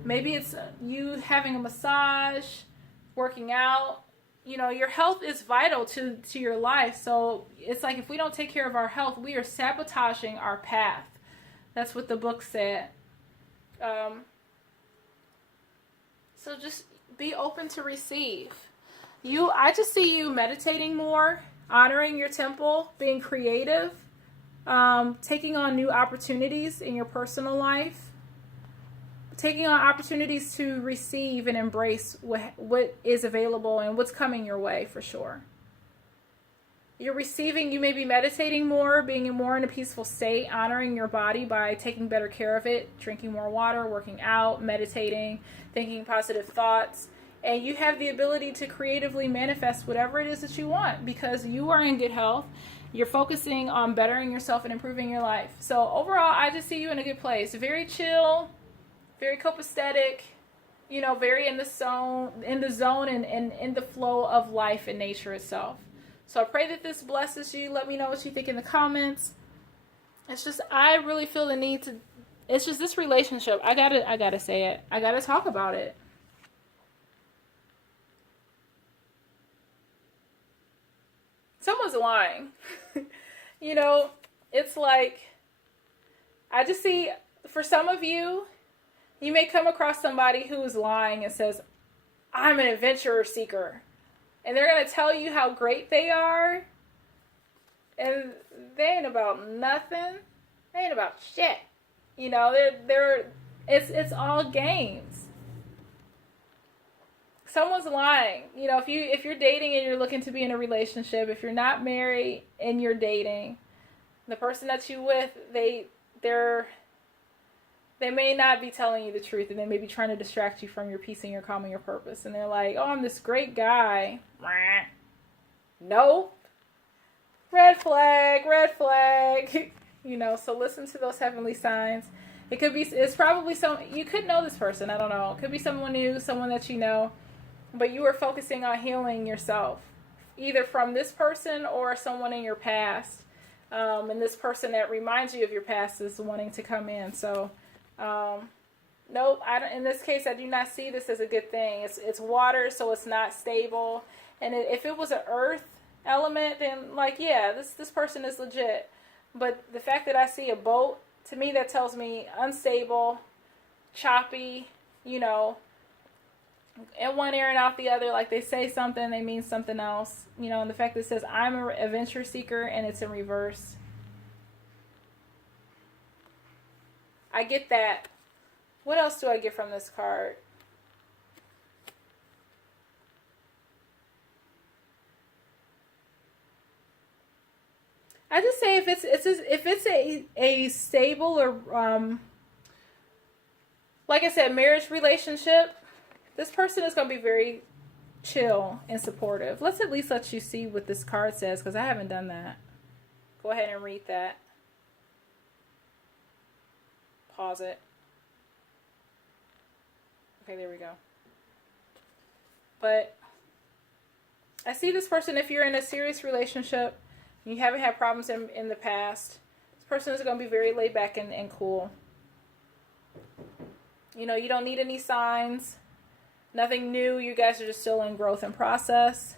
Maybe it's you having a massage, working out. Your health is vital to your life. So it's like if we don't take care of our health, we are sabotaging our path. That's what the book said. So just be open to receive. I just see you meditating more, honoring your temple, being creative, taking on new opportunities in your personal life, taking on opportunities to receive and embrace what is available and what's coming your way for sure. You're receiving, you may be meditating more, being more in a peaceful state, honoring your body by taking better care of it, drinking more water, working out, meditating, thinking positive thoughts. And you have the ability to creatively manifest whatever it is that you want because you are in good health. You're focusing on bettering yourself and improving your life. So overall, I just see you in a good place. Very chill, very copacetic, very in the zone and in the flow of life and nature itself. So I pray that this blesses you. Let me know what you think in the comments. It's just, I really feel the need to, it's just this relationship. I gotta say it. I gotta talk about it. Someone's lying. It's like, I just see, for some of you, you may come across somebody who is lying and says, I'm an adventurer seeker. And they're going to tell you how great they are. And they ain't about nothing. They ain't about shit. It's all games. Someone's lying. If you're dating and you're looking to be in a relationship, if you're not married and you're dating, the person that you with, they may not be telling you the truth, and they may be trying to distract you from your peace and your calm and your purpose. And they're like, oh, I'm this great guy. Nope. Red flag, red flag. So listen to those heavenly signs. It's probably you could know this person. I don't know. It could be someone new, someone that you know. But you are focusing on healing yourself, either from this person or someone in your past. And this person that reminds you of your past is wanting to come in. So, nope. In this case, I do not see this as a good thing. It's water, so it's not stable. And if it was an earth element, then this person is legit. But the fact that I see a boat, to me, that tells me unstable, choppy, in one ear and out the other. Like, they say something, they mean something else. And the fact that it says, I'm an adventure seeker, and it's in reverse. I get that. What else do I get from this card? I just say if it's a stable or like I said, marriage relationship, this person is going to be very chill and supportive. Let's at least let you see what this card says, because I haven't done that. Go ahead and read that. Pause it. Okay, there we go. But I see this person, if you're in a serious relationship, you haven't had problems in the past, this person is going to be very laid back and cool. You don't need any signs. Nothing new. You guys are just still in growth and process.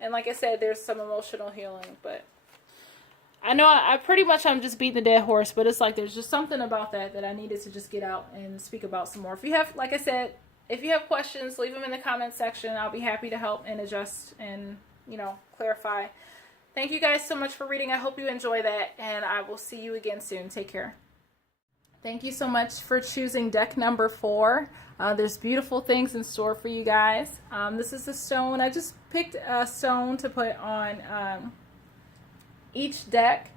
And like I said, there's some emotional healing. But I know I'm just beating the dead horse. But it's like there's just something about that I needed to just get out and speak about some more. If you have, like I said, if you have questions, leave them in the comment section. I'll be happy to help and adjust and, clarify. Thank you guys so much for reading. I hope you enjoy that. And I will see you again soon. Take care. Thank you so much for choosing deck number 4. There's beautiful things in store for you guys. This is a stone. I just picked a stone to put on each deck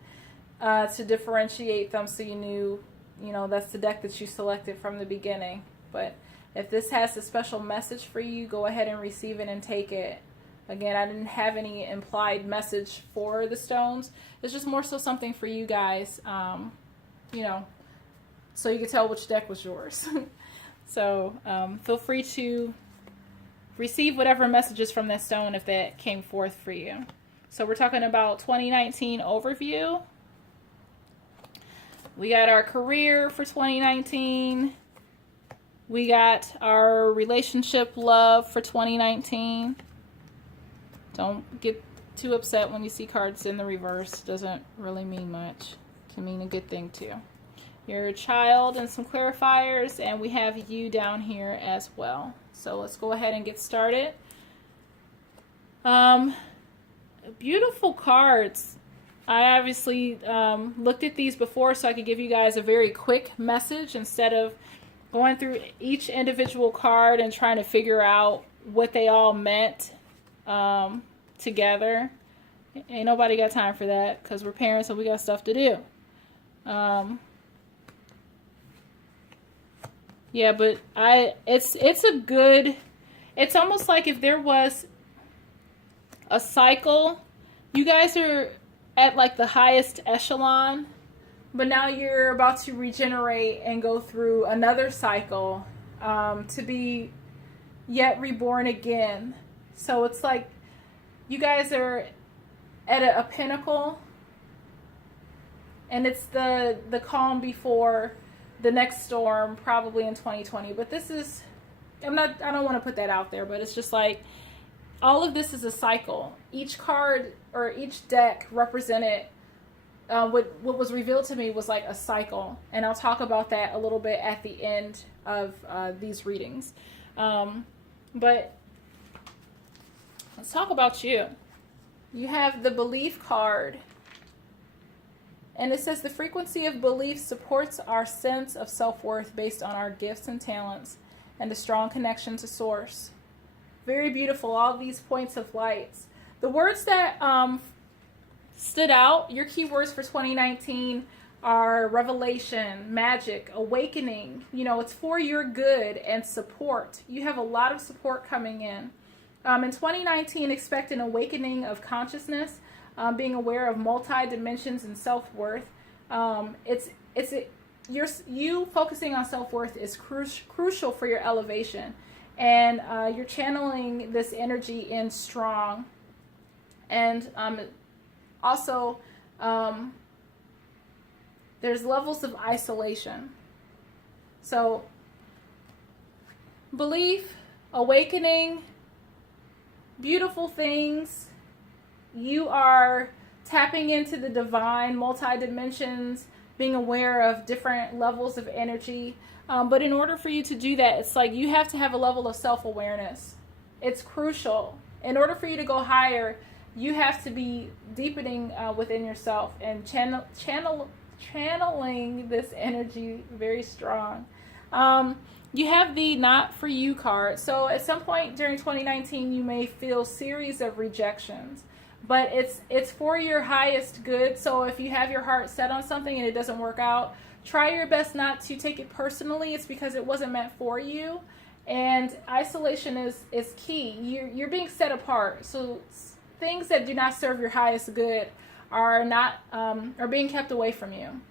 to differentiate them, so you knew, that's the deck that you selected from the beginning. But if this has a special message for you, go ahead and receive it and take it. Again, I didn't have any implied message for the stones. It's just more so something for you guys, so you can tell which deck was yours. So feel free to receive whatever messages from that stone if that came forth for you. So we're talking about 2019 overview. We got our career for 2019. We got our relationship love for 2019. Don't get too upset when you see cards in the reverse. Doesn't really mean much. It can mean a good thing too. Your child and some clarifiers, and we have you down here as well. So let's go ahead and get started. Beautiful cards. I obviously looked at these before so I could give you guys a very quick message instead of going through each individual card and trying to figure out what they all meant together. Ain't nobody got time for that because we're parents and we got stuff to do. Yeah, but it's a good It's almost like if there was a cycle, you guys are at like the highest echelon, but now you're about to regenerate and go through another cycle, to be yet reborn again. So it's like you guys are at a pinnacle, and it's the calm before the next storm, probably in 2020. But this is, I don't want to put that out there, but it's just like all of this is a cycle. Each card or each deck represented, what was revealed to me was like a cycle, and I'll talk about that a little bit at the end of these readings. But let's talk about you. You have the belief card, and it says the frequency of belief supports our sense of self-worth based on our gifts and talents and a strong connection to source. Very beautiful, all these points of lights. The words that stood out, your keywords for 2019 are revelation, magic, awakening. You know, it's for your good and support. You have a lot of support coming in. In 2019, expect an awakening of consciousness, being aware of multi-dimensions and self-worth. You focusing on self-worth is crucial for your elevation, and you're channeling this energy in strong. And also, there's levels of isolation. So, belief, awakening, beautiful things. You are tapping into the divine, multi-dimensions, being aware of different levels of energy. But in order for you to do that, it's like you have to have a level of self-awareness. It's crucial. In order for you to go higher, you have to be deepening within yourself and channeling this energy very strong. You have the not for you card. So at some point during 2019, you may feel series of rejections, but it's for your highest good. So if you have your heart set on something and it doesn't work out, try your best not to take it personally. It's because it wasn't meant for you. And isolation is key. You're being set apart. So things that do not serve your highest good are being kept away from you.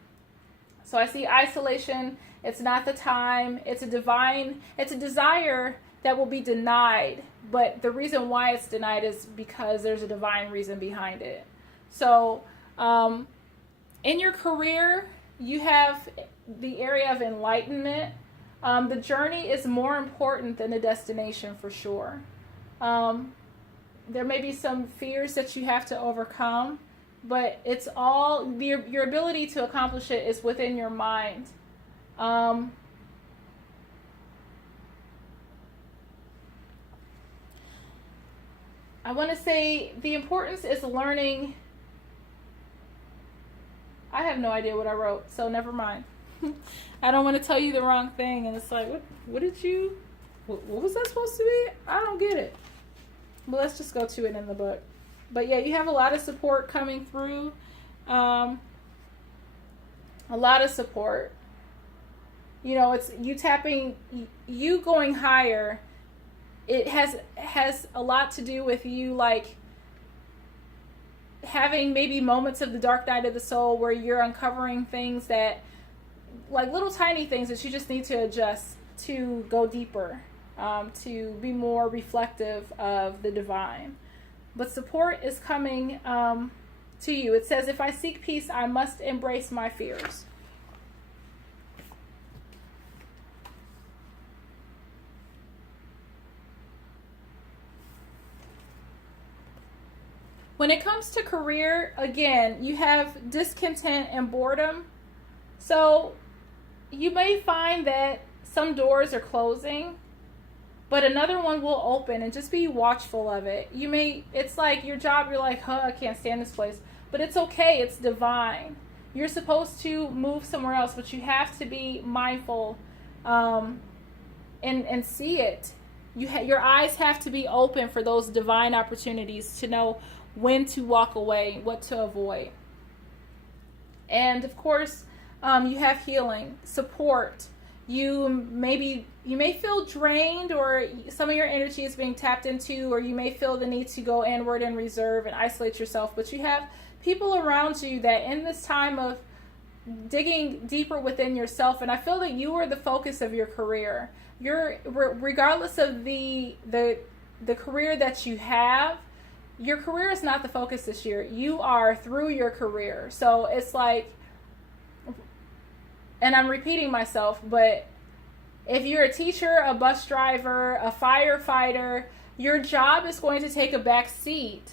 So I see isolation. It's not the time. It's a desire that will be denied. But the reason why it's denied is because there's a divine reason behind it. So in your career, you have the area of enlightenment. The journey is more important than the destination, for sure. There may be some fears that you have to overcome, but it's all, your ability to accomplish it is within your mind. I want to say the importance is learning. I have no idea what I wrote, so never mind. I don't want to tell you the wrong thing, and it's like, what was that supposed to be? I don't get it. But let's just go to it in the book. But yeah, you have a lot of support coming through. A lot of support. You know, it's you going higher. It has a lot to do with you, like, having maybe moments of the dark night of the soul where you're uncovering things that, like little tiny things that you just need to adjust to go deeper, to be more reflective of the divine. But support is coming to you. It says, if I seek peace, I must embrace my fears. When it comes to career, again, you have discontent and boredom. So you may find that some doors are closing, but another one will open, and just be watchful of it. It's like your job, you're like, I can't stand this place. But it's okay, it's divine. You're supposed to move somewhere else, but you have to be mindful and see it. Your eyes have to be open for those divine opportunities to know when to walk away, what to avoid. And of course, you have healing, support. you may feel drained, or some of your energy is being tapped into, or you may feel the need to go inward and reserve and isolate yourself. But you have people around you that in this time of digging deeper within yourself, and I feel that you are the focus of your career. You're, regardless of the career that you have, your career is not the focus this year. You are through your career. So it's like, and I'm repeating myself, but if you're a teacher, a bus driver, a firefighter, your job is going to take a back seat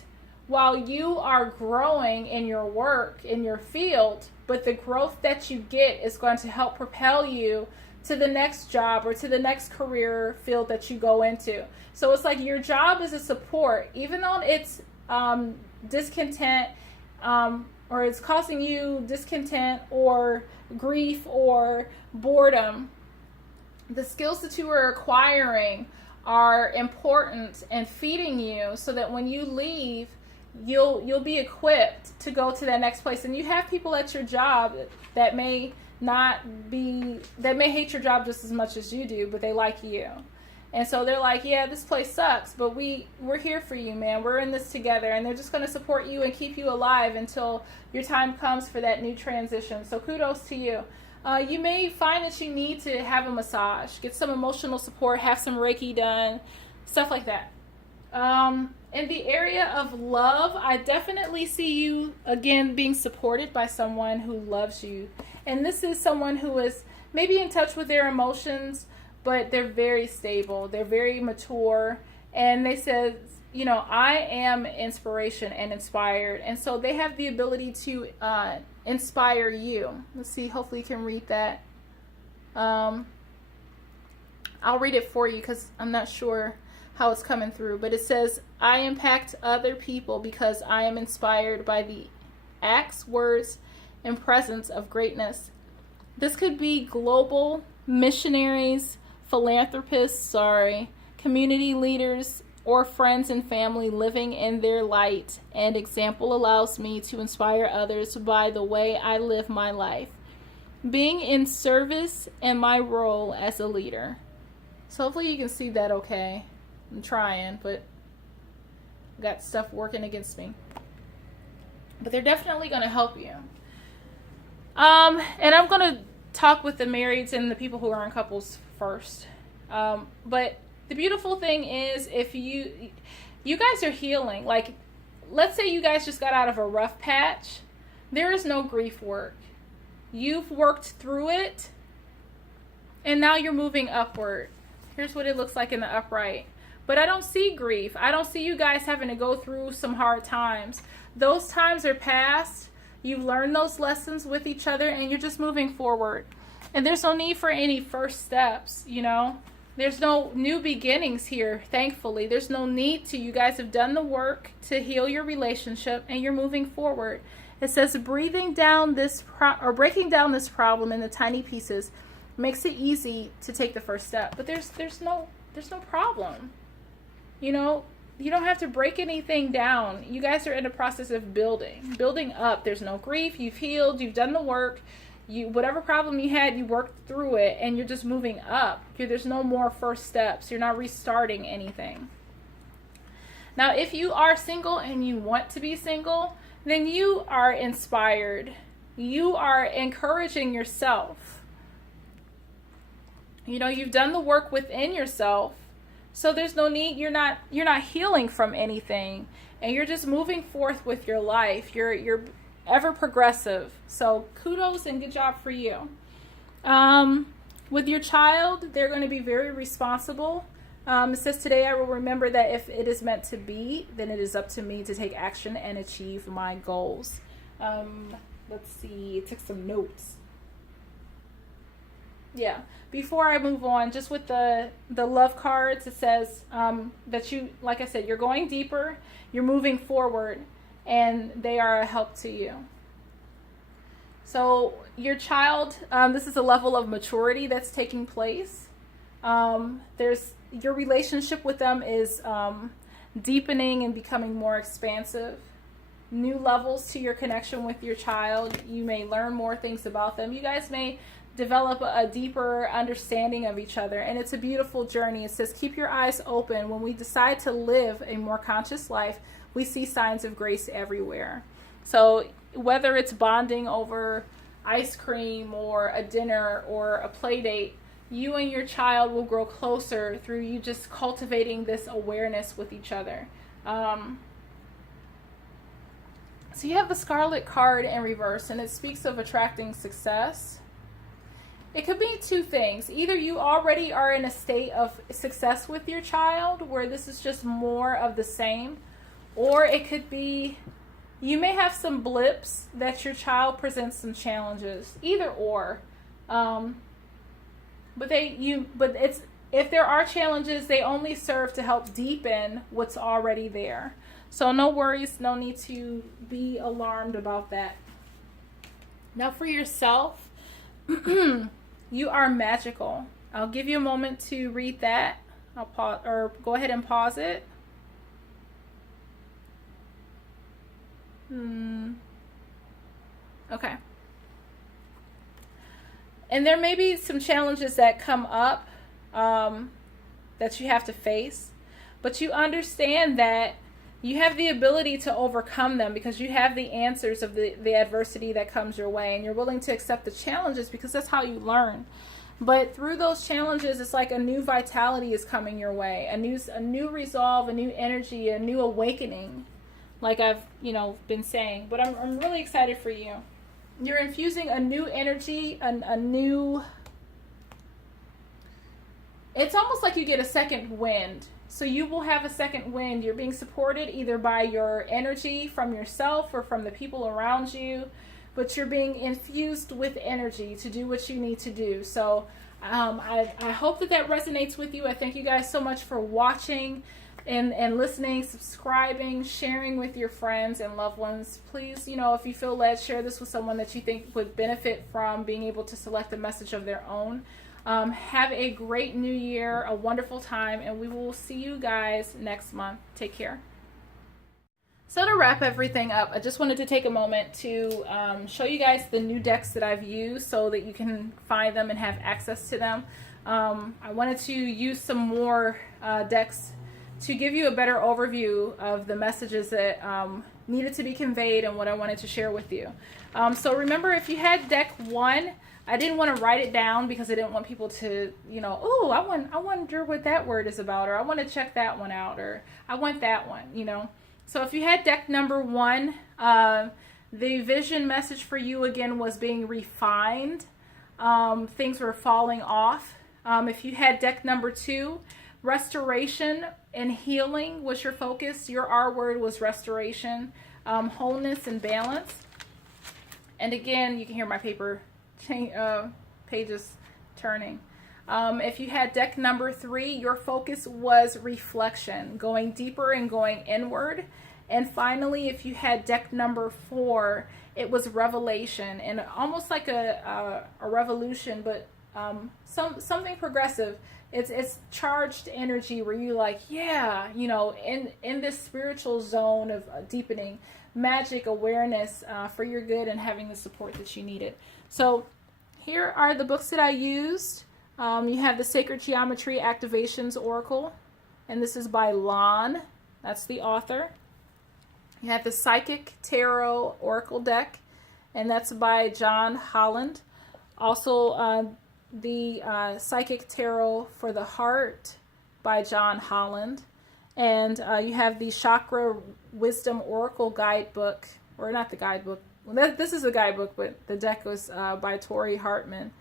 while you are growing in your work, in your field. But the growth that you get is going to help propel you to the next job or to the next career field that you go into. So it's like your job is a support, even though it's discontent, or it's causing you discontent or grief or boredom. The skills that you are acquiring are important and feeding you so that when you leave, you'll be equipped to go to that next place. And you have people at your job that may hate your job just as much as you do, but they like you. And so they're like, yeah, this place sucks, but we're here for you, man. We're in this together. And they're just going to support you and keep you alive until your time comes for that new transition. So kudos to you. You may find that you need to have a massage, get some emotional support, have some Reiki done, stuff like that. In the area of love, I definitely see you, again, being supported by someone who loves you. And this is someone who is maybe in touch with their emotions, but they're very stable. They're very mature. And they said, you know, I am inspiration and inspired. And so they have the ability to inspire you. Let's see, hopefully you can read that. I'll read it for you because I'm not sure how it's coming through. But it says, I impact other people because I am inspired by the acts, words, and presence of greatness. This could be global missionaries, philanthropists, community leaders, or friends and family living in their light. And example allows me to inspire others by the way I live my life, being in service and my role as a leader. So hopefully you can see that okay. I'm trying, but got stuff working against me. But they're definitely going to help you. And I'm going to talk with the marrieds and the people who are in couples first. But the beautiful thing is, if you guys are healing, like let's say you guys just got out of a rough patch, there is no grief work. You've worked through it, and now you're moving upward. Here's what it looks like in the upright. But I don't see grief. I don't see you guys having to go through some hard times. Those times are past. You've learned those lessons with each other, and you're just moving forward. And there's no need for any first steps, you know. There's no new beginnings here, thankfully. There's no need to. You guys have done the work to heal your relationship, and you're moving forward. It says breaking down this problem into tiny pieces makes it easy to take the first step. But there's no problem. You know, you don't have to break anything down. You guys are in a process of building up. There's no grief. You've healed. You've done the work. Whatever problem you had, you worked through it, and you're just moving up. There's no more first steps. You're not restarting anything. Now, if you are single and you want to be single, then you are inspired. You are encouraging yourself. You know, you've done the work within yourself. So there's no need, you're not healing from anything, and you're just moving forth with your life. You're ever progressive. So kudos and good job for you. With your child, they're going to be very responsible. It says, today I will remember that if it is meant to be, then it is up to me to take action and achieve my goals. Let's see, I took some notes. Yeah, before I move on, just with the love cards, it says that you, like I said, you're going deeper, you're moving forward, and they are a help to you. So your child, this is a level of maturity that's taking place. Your relationship with them is deepening and becoming more expansive. New levels to your connection with your child. You may learn more things about them. You guys may develop a deeper understanding of each other. And it's a beautiful journey. It says, keep your eyes open. When we decide to live a more conscious life, we see signs of grace everywhere. So whether it's bonding over ice cream or a dinner or a play date, you and your child will grow closer through you just cultivating this awareness with each other. So you have the Scarlet card in reverse, and it speaks of attracting success. It could be two things. Either you already are in a state of success with your child, where this is just more of the same, or it could be you may have some blips that your child presents some challenges. Either or. But if there are challenges, they only serve to help deepen what's already there. So no worries, no need to be alarmed about that. Now for yourself, you are magical. I'll give you a moment to read that. I'll pause, or go ahead and pause it. Okay. And there may be some challenges that come up that you have to face, but you understand that you have the ability to overcome them because you have the answers of the adversity that comes your way, and you're willing to accept the challenges because that's how you learn. But through those challenges, it's like a new vitality is coming your way, a new resolve, a new energy, a new awakening, like I've been saying. But I'm really excited for you. You're infusing a new energy, a new. It's almost like you get a second wind. So you will have a second wind. You're being supported either by your energy from yourself or from the people around you, but you're being infused with energy to do what you need to do. So I hope that resonates with you. I thank you guys so much for watching and listening, subscribing, sharing with your friends and loved ones. Please, if you feel led, share this with someone that you think would benefit from being able to select a message of their own. Have a great new year, a wonderful time, and we will see you guys next month. Take care. So to wrap everything up, I just wanted to take a moment to show you guys the new decks that I've used so that you can find them and have access to them. I wanted to use some more decks to give you a better overview of the messages that needed to be conveyed and what I wanted to share with you. So remember, if you had deck 1, I didn't want to write it down because I didn't want people to, oh, I wonder what that word is about, or I want to check that one out, or I want that one, So if you had deck number 1, the vision message for you again was being refined. Things were falling off. If you had deck number 2, restoration and healing was your focus. Your R word was restoration, wholeness and balance. And again, you can hear my paper pages turning. If you had deck number 3, your focus was reflection, going deeper and going inward. And finally, if you had deck number 4, it was revelation, and almost like a revolution, but something progressive. It's charged energy where you like, yeah, in this spiritual zone of deepening, magic awareness for your good and having the support that you needed. So here are the books that I used. You have the Sacred Geometry Activations Oracle, and this is by Lon. That's the author. You have the Psychic Tarot Oracle deck, and that's by John Holland. Also, the Psychic Tarot for the Heart by John Holland. And you have the Chakra Wisdom Oracle Guidebook, or not the guidebook. Well, this is a guidebook, but the deck was by Tori Hartman.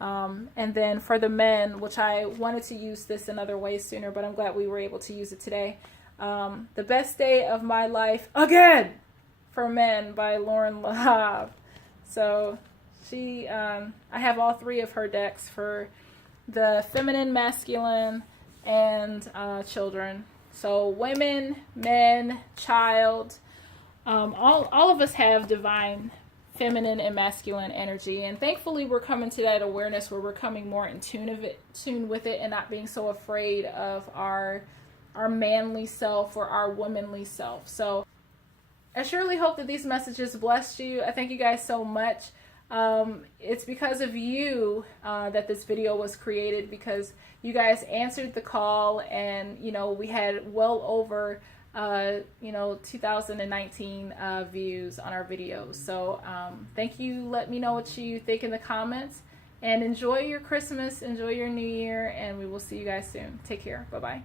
And then for the men, which I wanted to use this another way sooner, but I'm glad we were able to use it today. The Best Day of My Life Again for Men by Lauren Lahav. So she, I have all 3 of her decks for the feminine, masculine, and children. So women, men, child, all of us have divine feminine and masculine energy, and thankfully we're coming to that awareness where we're coming more in tune with it and not being so afraid of our manly self or our womanly self. So I surely hope that these messages blessed you. I thank you guys so much. It's because of you that this video was created, because you guys answered the call, and we had well over 2019 views on our videos. So thank you. Let me know what you think in the comments, and enjoy your Christmas, enjoy your New Year, and we will see you guys soon. Take care. Bye bye.